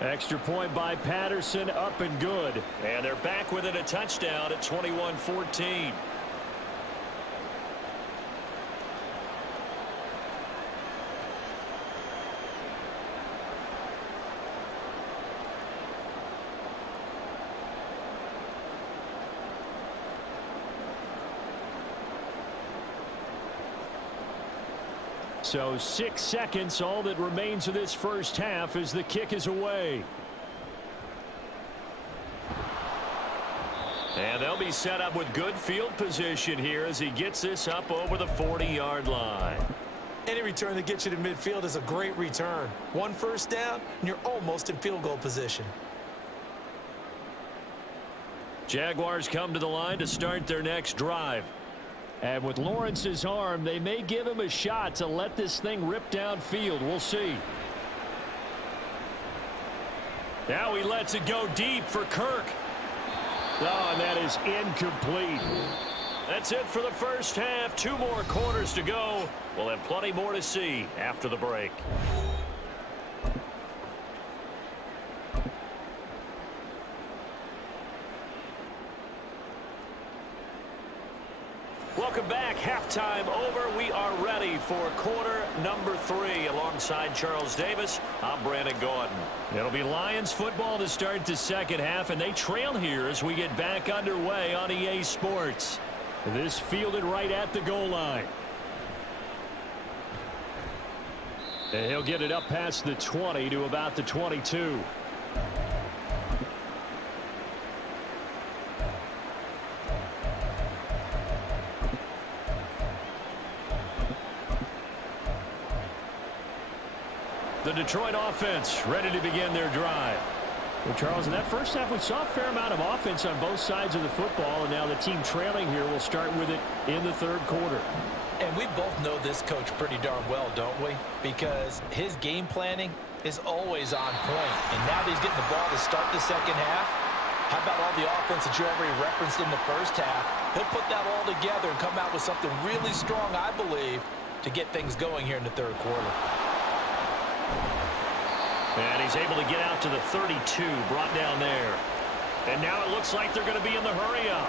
Extra point by Patterson, up and good. And they're back within a touchdown at 21-14. So 6 seconds, all that remains of this first half as the kick is away. And they'll be set up with good field position here as he gets this up over the 40-yard line. Any return that gets you to midfield is a great return. One first down, and you're almost in field goal position. Jaguars come to the line to start their next drive. And with Lawrence's arm, they may give him a shot to let this thing rip downfield. We'll see. Now he lets it go deep for Kirk. Oh, and that is incomplete. That's it for the first half. 2 more quarters to go. We'll have plenty more to see after the break. Welcome back. Halftime over. We are ready for quarter number 3. Alongside Charles Davis, I'm Brandon Gordon. It'll be Lions football to start the second half, and they trail here as we get back underway on EA Sports. This fielded right at the goal line. And he'll get it up past the 20 to about the 22. The Detroit offense ready to begin their drive. Well, Charles, in that first half, we saw a fair amount of offense on both sides of the football, and now the team trailing here will start with it in the third quarter. And we both know this coach pretty darn well, don't we? Because his game planning is always on point. And now that he's getting the ball to start the second half, how about all the offense that you already referenced in the first half? He'll put that all together and come out with something really strong, I believe, to get things going here in the third quarter. And he's able to get out to the 32, brought down there. And now it looks like they're going to be in the hurry-up.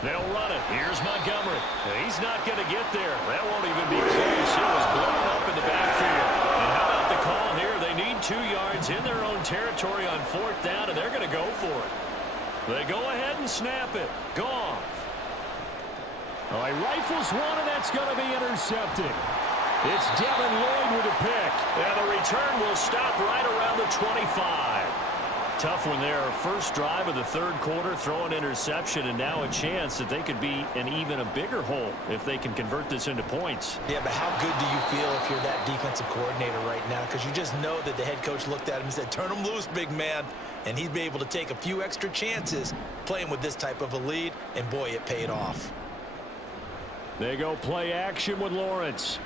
They'll run it. Here's Montgomery. He's not going to get there. That won't even be close. It was blown up in the backfield. And how about the call here? They need 2 yards in their own territory on 4th down, and they're going to go for it. They go ahead and snap it. Goff. Oh, he rifles one, and that's going to be intercepted. It's Devin Lloyd with a pick. And the return will stop right around the 25. Tough one there. First drive of the third quarter, throw an interception, and now a chance that they could be in even a bigger hole if they can convert this into points. Yeah, but how good do you feel if you're that defensive coordinator right now? Because you just know that the head coach looked at him and said, turn him loose, big man. And he'd be able to take a few extra chances playing with this type of a lead, and boy, it paid off. They go play action with Lawrence.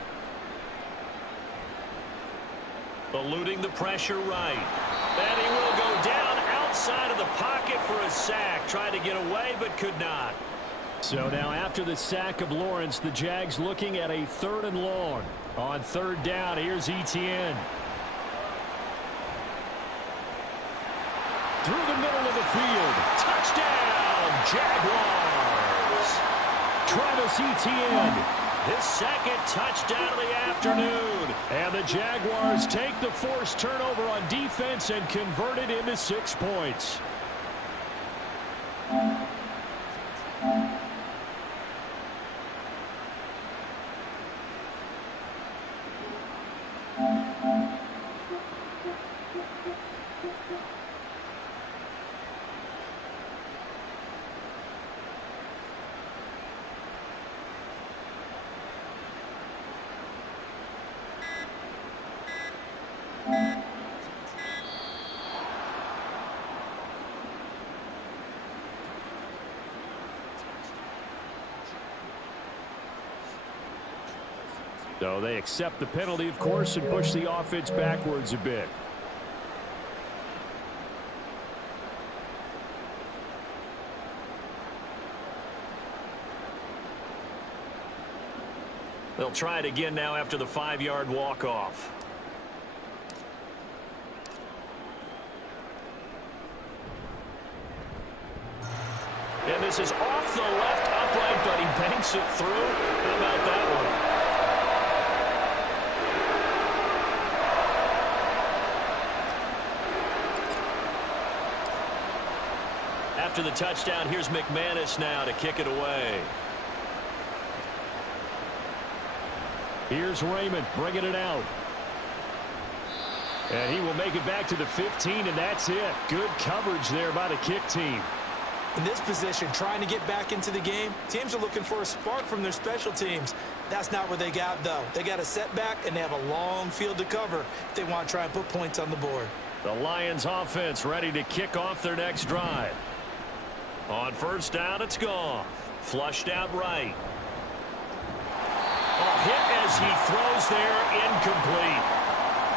Eluding the pressure right. And he will go down outside of the pocket for a sack. Tried to get away, but could not. So now after the sack of Lawrence, the Jags looking at a 3rd and long. On 3rd down, here's Etienne. Through the middle of the field. Touchdown, Jaguars. Travis Etienne. His 2nd touchdown of the afternoon. And the Jaguars take the forced turnover on defense and convert it into 6 points. So they accept the penalty, of course, and push the offense backwards a bit. They'll try it again now after the 5-yard walk-off. And this is off the left upright, but he banks it through. How about that one? After the touchdown, here's McManus now to kick it away. Here's Raymond bringing it out. And he will make it back to the 15, and that's it. Good coverage there by the kick team. In this position, trying to get back into the game, teams are looking for a spark from their special teams. That's not what they got, though. They got a setback, and they have a long field to cover if they want to try and put points on the board. The Lions offense ready to kick off their next drive. On 1st down, it's Goff. Flushed out right. A hit as he throws there, incomplete.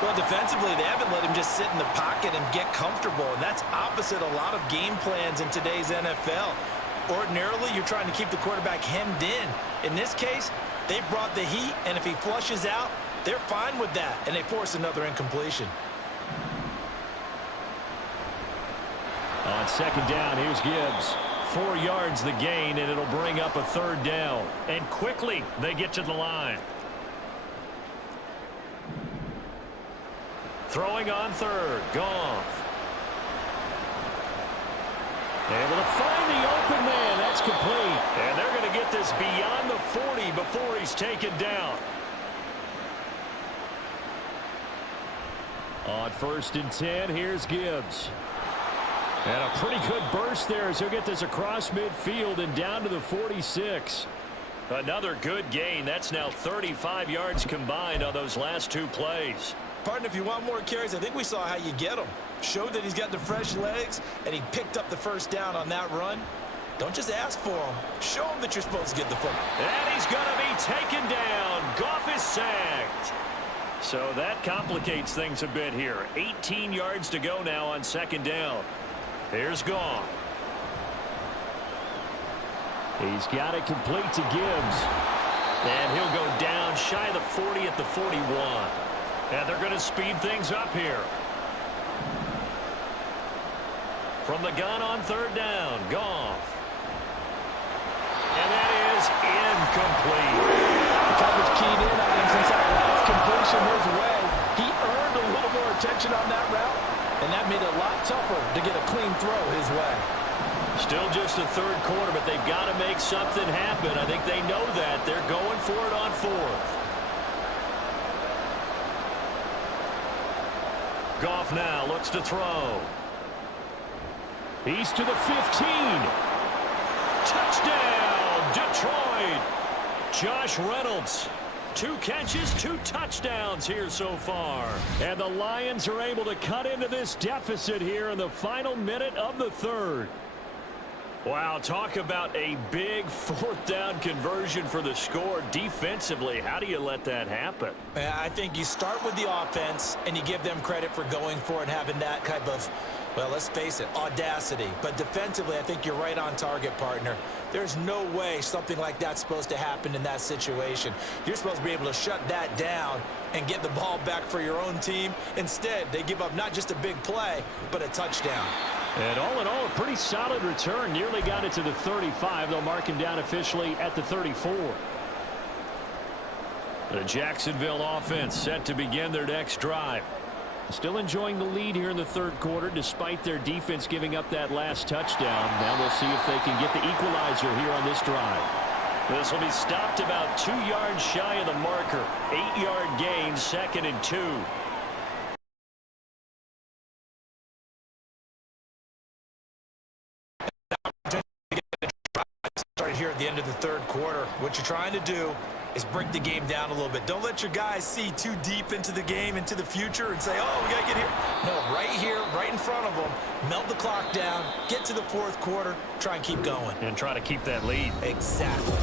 Well, defensively, they haven't let him just sit in the pocket and get comfortable, and that's opposite a lot of game plans in today's NFL. Ordinarily, you're trying to keep the quarterback hemmed in. In this case, they brought the heat, and if he flushes out, they're fine with that, and they force another incompletion. On 2nd down, here's Gibbs. 4 yards the gain, and it'll bring up a 3rd down. And quickly, they get to the line. Throwing on 3rd, Goff. Able to find the open man. That's complete. And they're going to get this beyond the 40 before he's taken down. On 1st and 10, here's Gibbs. And a pretty good burst there as he'll get this across midfield and down to the 46. Another good gain. That's now 35 yards combined on those last 2 plays. Partner, if you want more carries, I think we saw how you get them. Showed that he's got the fresh legs, and he picked up the first down on that run. Don't just ask for him. Show him that you're supposed to get the football. And he's going to be taken down. Goff is sacked. So that complicates things a bit here. 18 yards to go now on second down. Here's Goff. He's got it complete to Gibbs. And he'll go down shy of the 40 at the 41. And they're going to speed things up here. From the gun on third down, Goff. And that is incomplete. The coverage keyed in on him since that last completion his way. He earned a little more attention on that route, and that made it a lot tougher to get a clean throw his way. Still just the third quarter, but they've got to make something happen. I think they know that. They're going for it on fourth. Goff now looks to throw. He's to the 15. Touchdown, Detroit. Josh Reynolds. 2 catches, 2 touchdowns here so far. And the Lions are able to cut into this deficit here in the final minute of the third. Wow, talk about a big fourth down conversion for the score. Defensively, how do you let that happen? I think you start with the offense, and you give them credit for going for it and having that type of, well, let's face it, audacity. But defensively, I think you're right on target, partner. There's no way something like that's supposed to happen in that situation. You're supposed to be able to shut that down and get the ball back for your own team. Instead, they give up not just a big play, but a touchdown. And all in all, a pretty solid return. Nearly got it to the 35. They'll mark him down officially at the 34. The Jacksonville offense set to begin their next drive. Still enjoying the lead here in the third quarter despite their defense giving up that last touchdown. Now they'll see if they can get the equalizer here on this drive. This will be stopped about 2 yards shy of the marker. 8-yard gain, 2nd and 2. Started here at the end of the third quarter. What you're trying to do is break the game down a little bit. Don't let your guys see too deep into the game, into the future, and say, oh, we got to get here. No, right here, right in front of them, melt the clock down, get to the fourth quarter, try and keep going. And try to keep that lead. Exactly.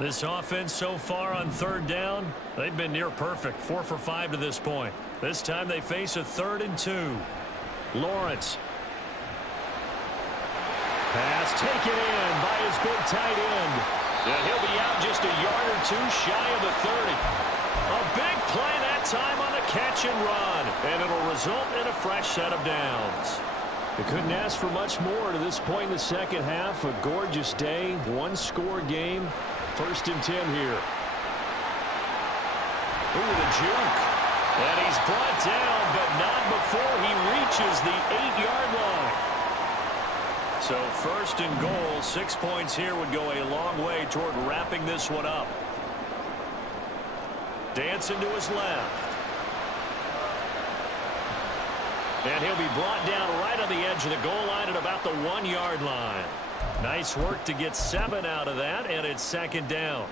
This offense so far on third down, they've been near perfect. 4 for 5 to this point. This time they face a 3rd and 2. Lawrence. Pass taken in by his big tight end. And he'll be out just a yard or 2 shy of the 30. A big play that time on a catch and run. And it'll result in a fresh set of downs. They couldn't ask for much more to this point in the second half. A gorgeous day, 1-score game. 1st and 10 here. Ooh, the juke. And he's brought down, but not before he reaches the 8-yard line. So 1st and goal, 6 points here would go a long way toward wrapping this one up. Dancing to his left. And he'll be brought down right on the edge of the goal line at about the 1-yard line. Nice work to get 7 out of that, and it's 2nd down.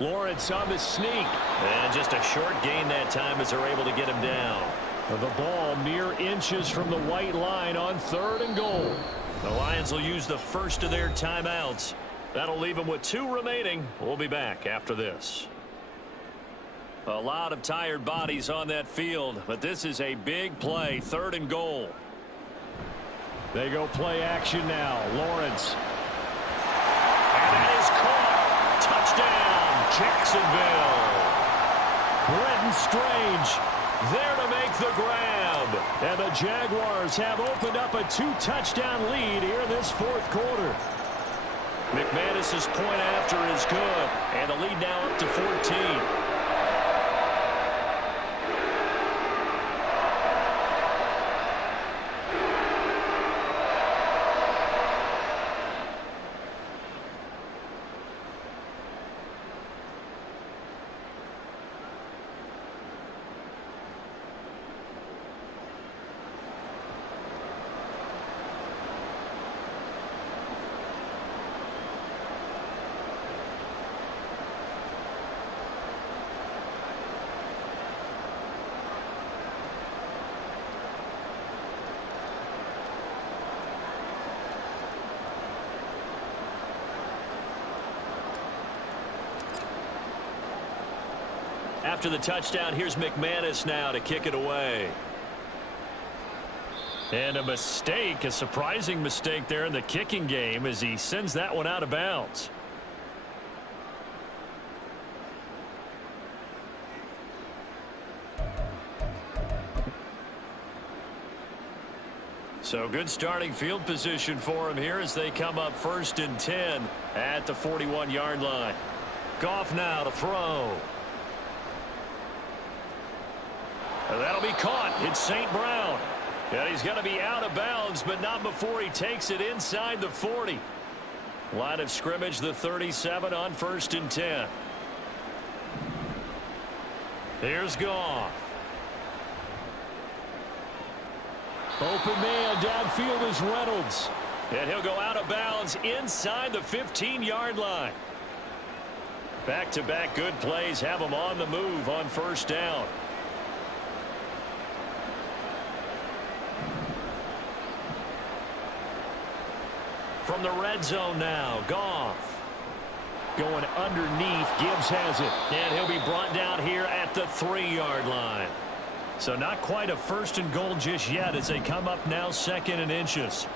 Lawrence on the sneak. And just a short gain that time as they're able to get him down. The ball mere inches from the white line on 3rd and goal. The Lions will use the first of their timeouts. That'll leave them with 2 remaining. We'll be back after this. A lot of tired bodies on that field, but this is a big play. 3rd and goal. They go play action now. Lawrence. And that is caught. Touchdown, Jacksonville. Brenton Strange there to make the grab. And the Jaguars have opened up a 2-touchdown lead here in this 4th quarter. McManus's point after is good, and the lead now up to 14. After the touchdown, here's McManus now to kick it away. And a mistake, a surprising mistake there in the kicking game as he sends that one out of bounds. So good starting field position for him here as they come up 1st and 10 at the 41-yard line. Goff now to throw. That'll be caught. It's St. Brown. And he's going to be out of bounds, but not before he takes it inside the 40. Line of scrimmage, the 37 on 1st and 10. Here's Goff. Open man downfield is Reynolds. And he'll go out of bounds inside the 15-yard line. Back-to-back good plays have him on the move on 1st down. From the red zone now, Goff. Going underneath, Gibbs has it. And he'll be brought down here at the 3-yard line. So not quite a 1st and goal just yet as they come up now 2nd and inches.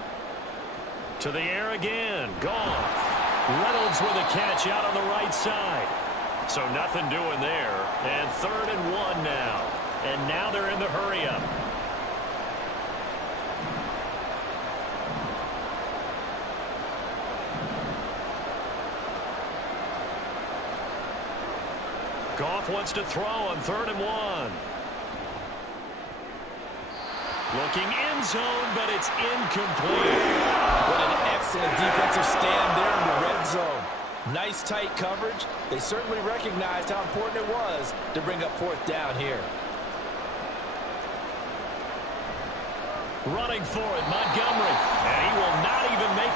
To the air again, Goff. Reynolds with a catch out on the right side. So nothing doing there. And 3rd and 1 now. And now they're in the hurry-up. Goff wants to throw on 3rd and 1. Looking end zone, but it's incomplete. What an excellent defensive stand there in the red zone. Nice tight coverage. They certainly recognized how important it was to bring up 4th down here. Running for it, Montgomery. And he will not even make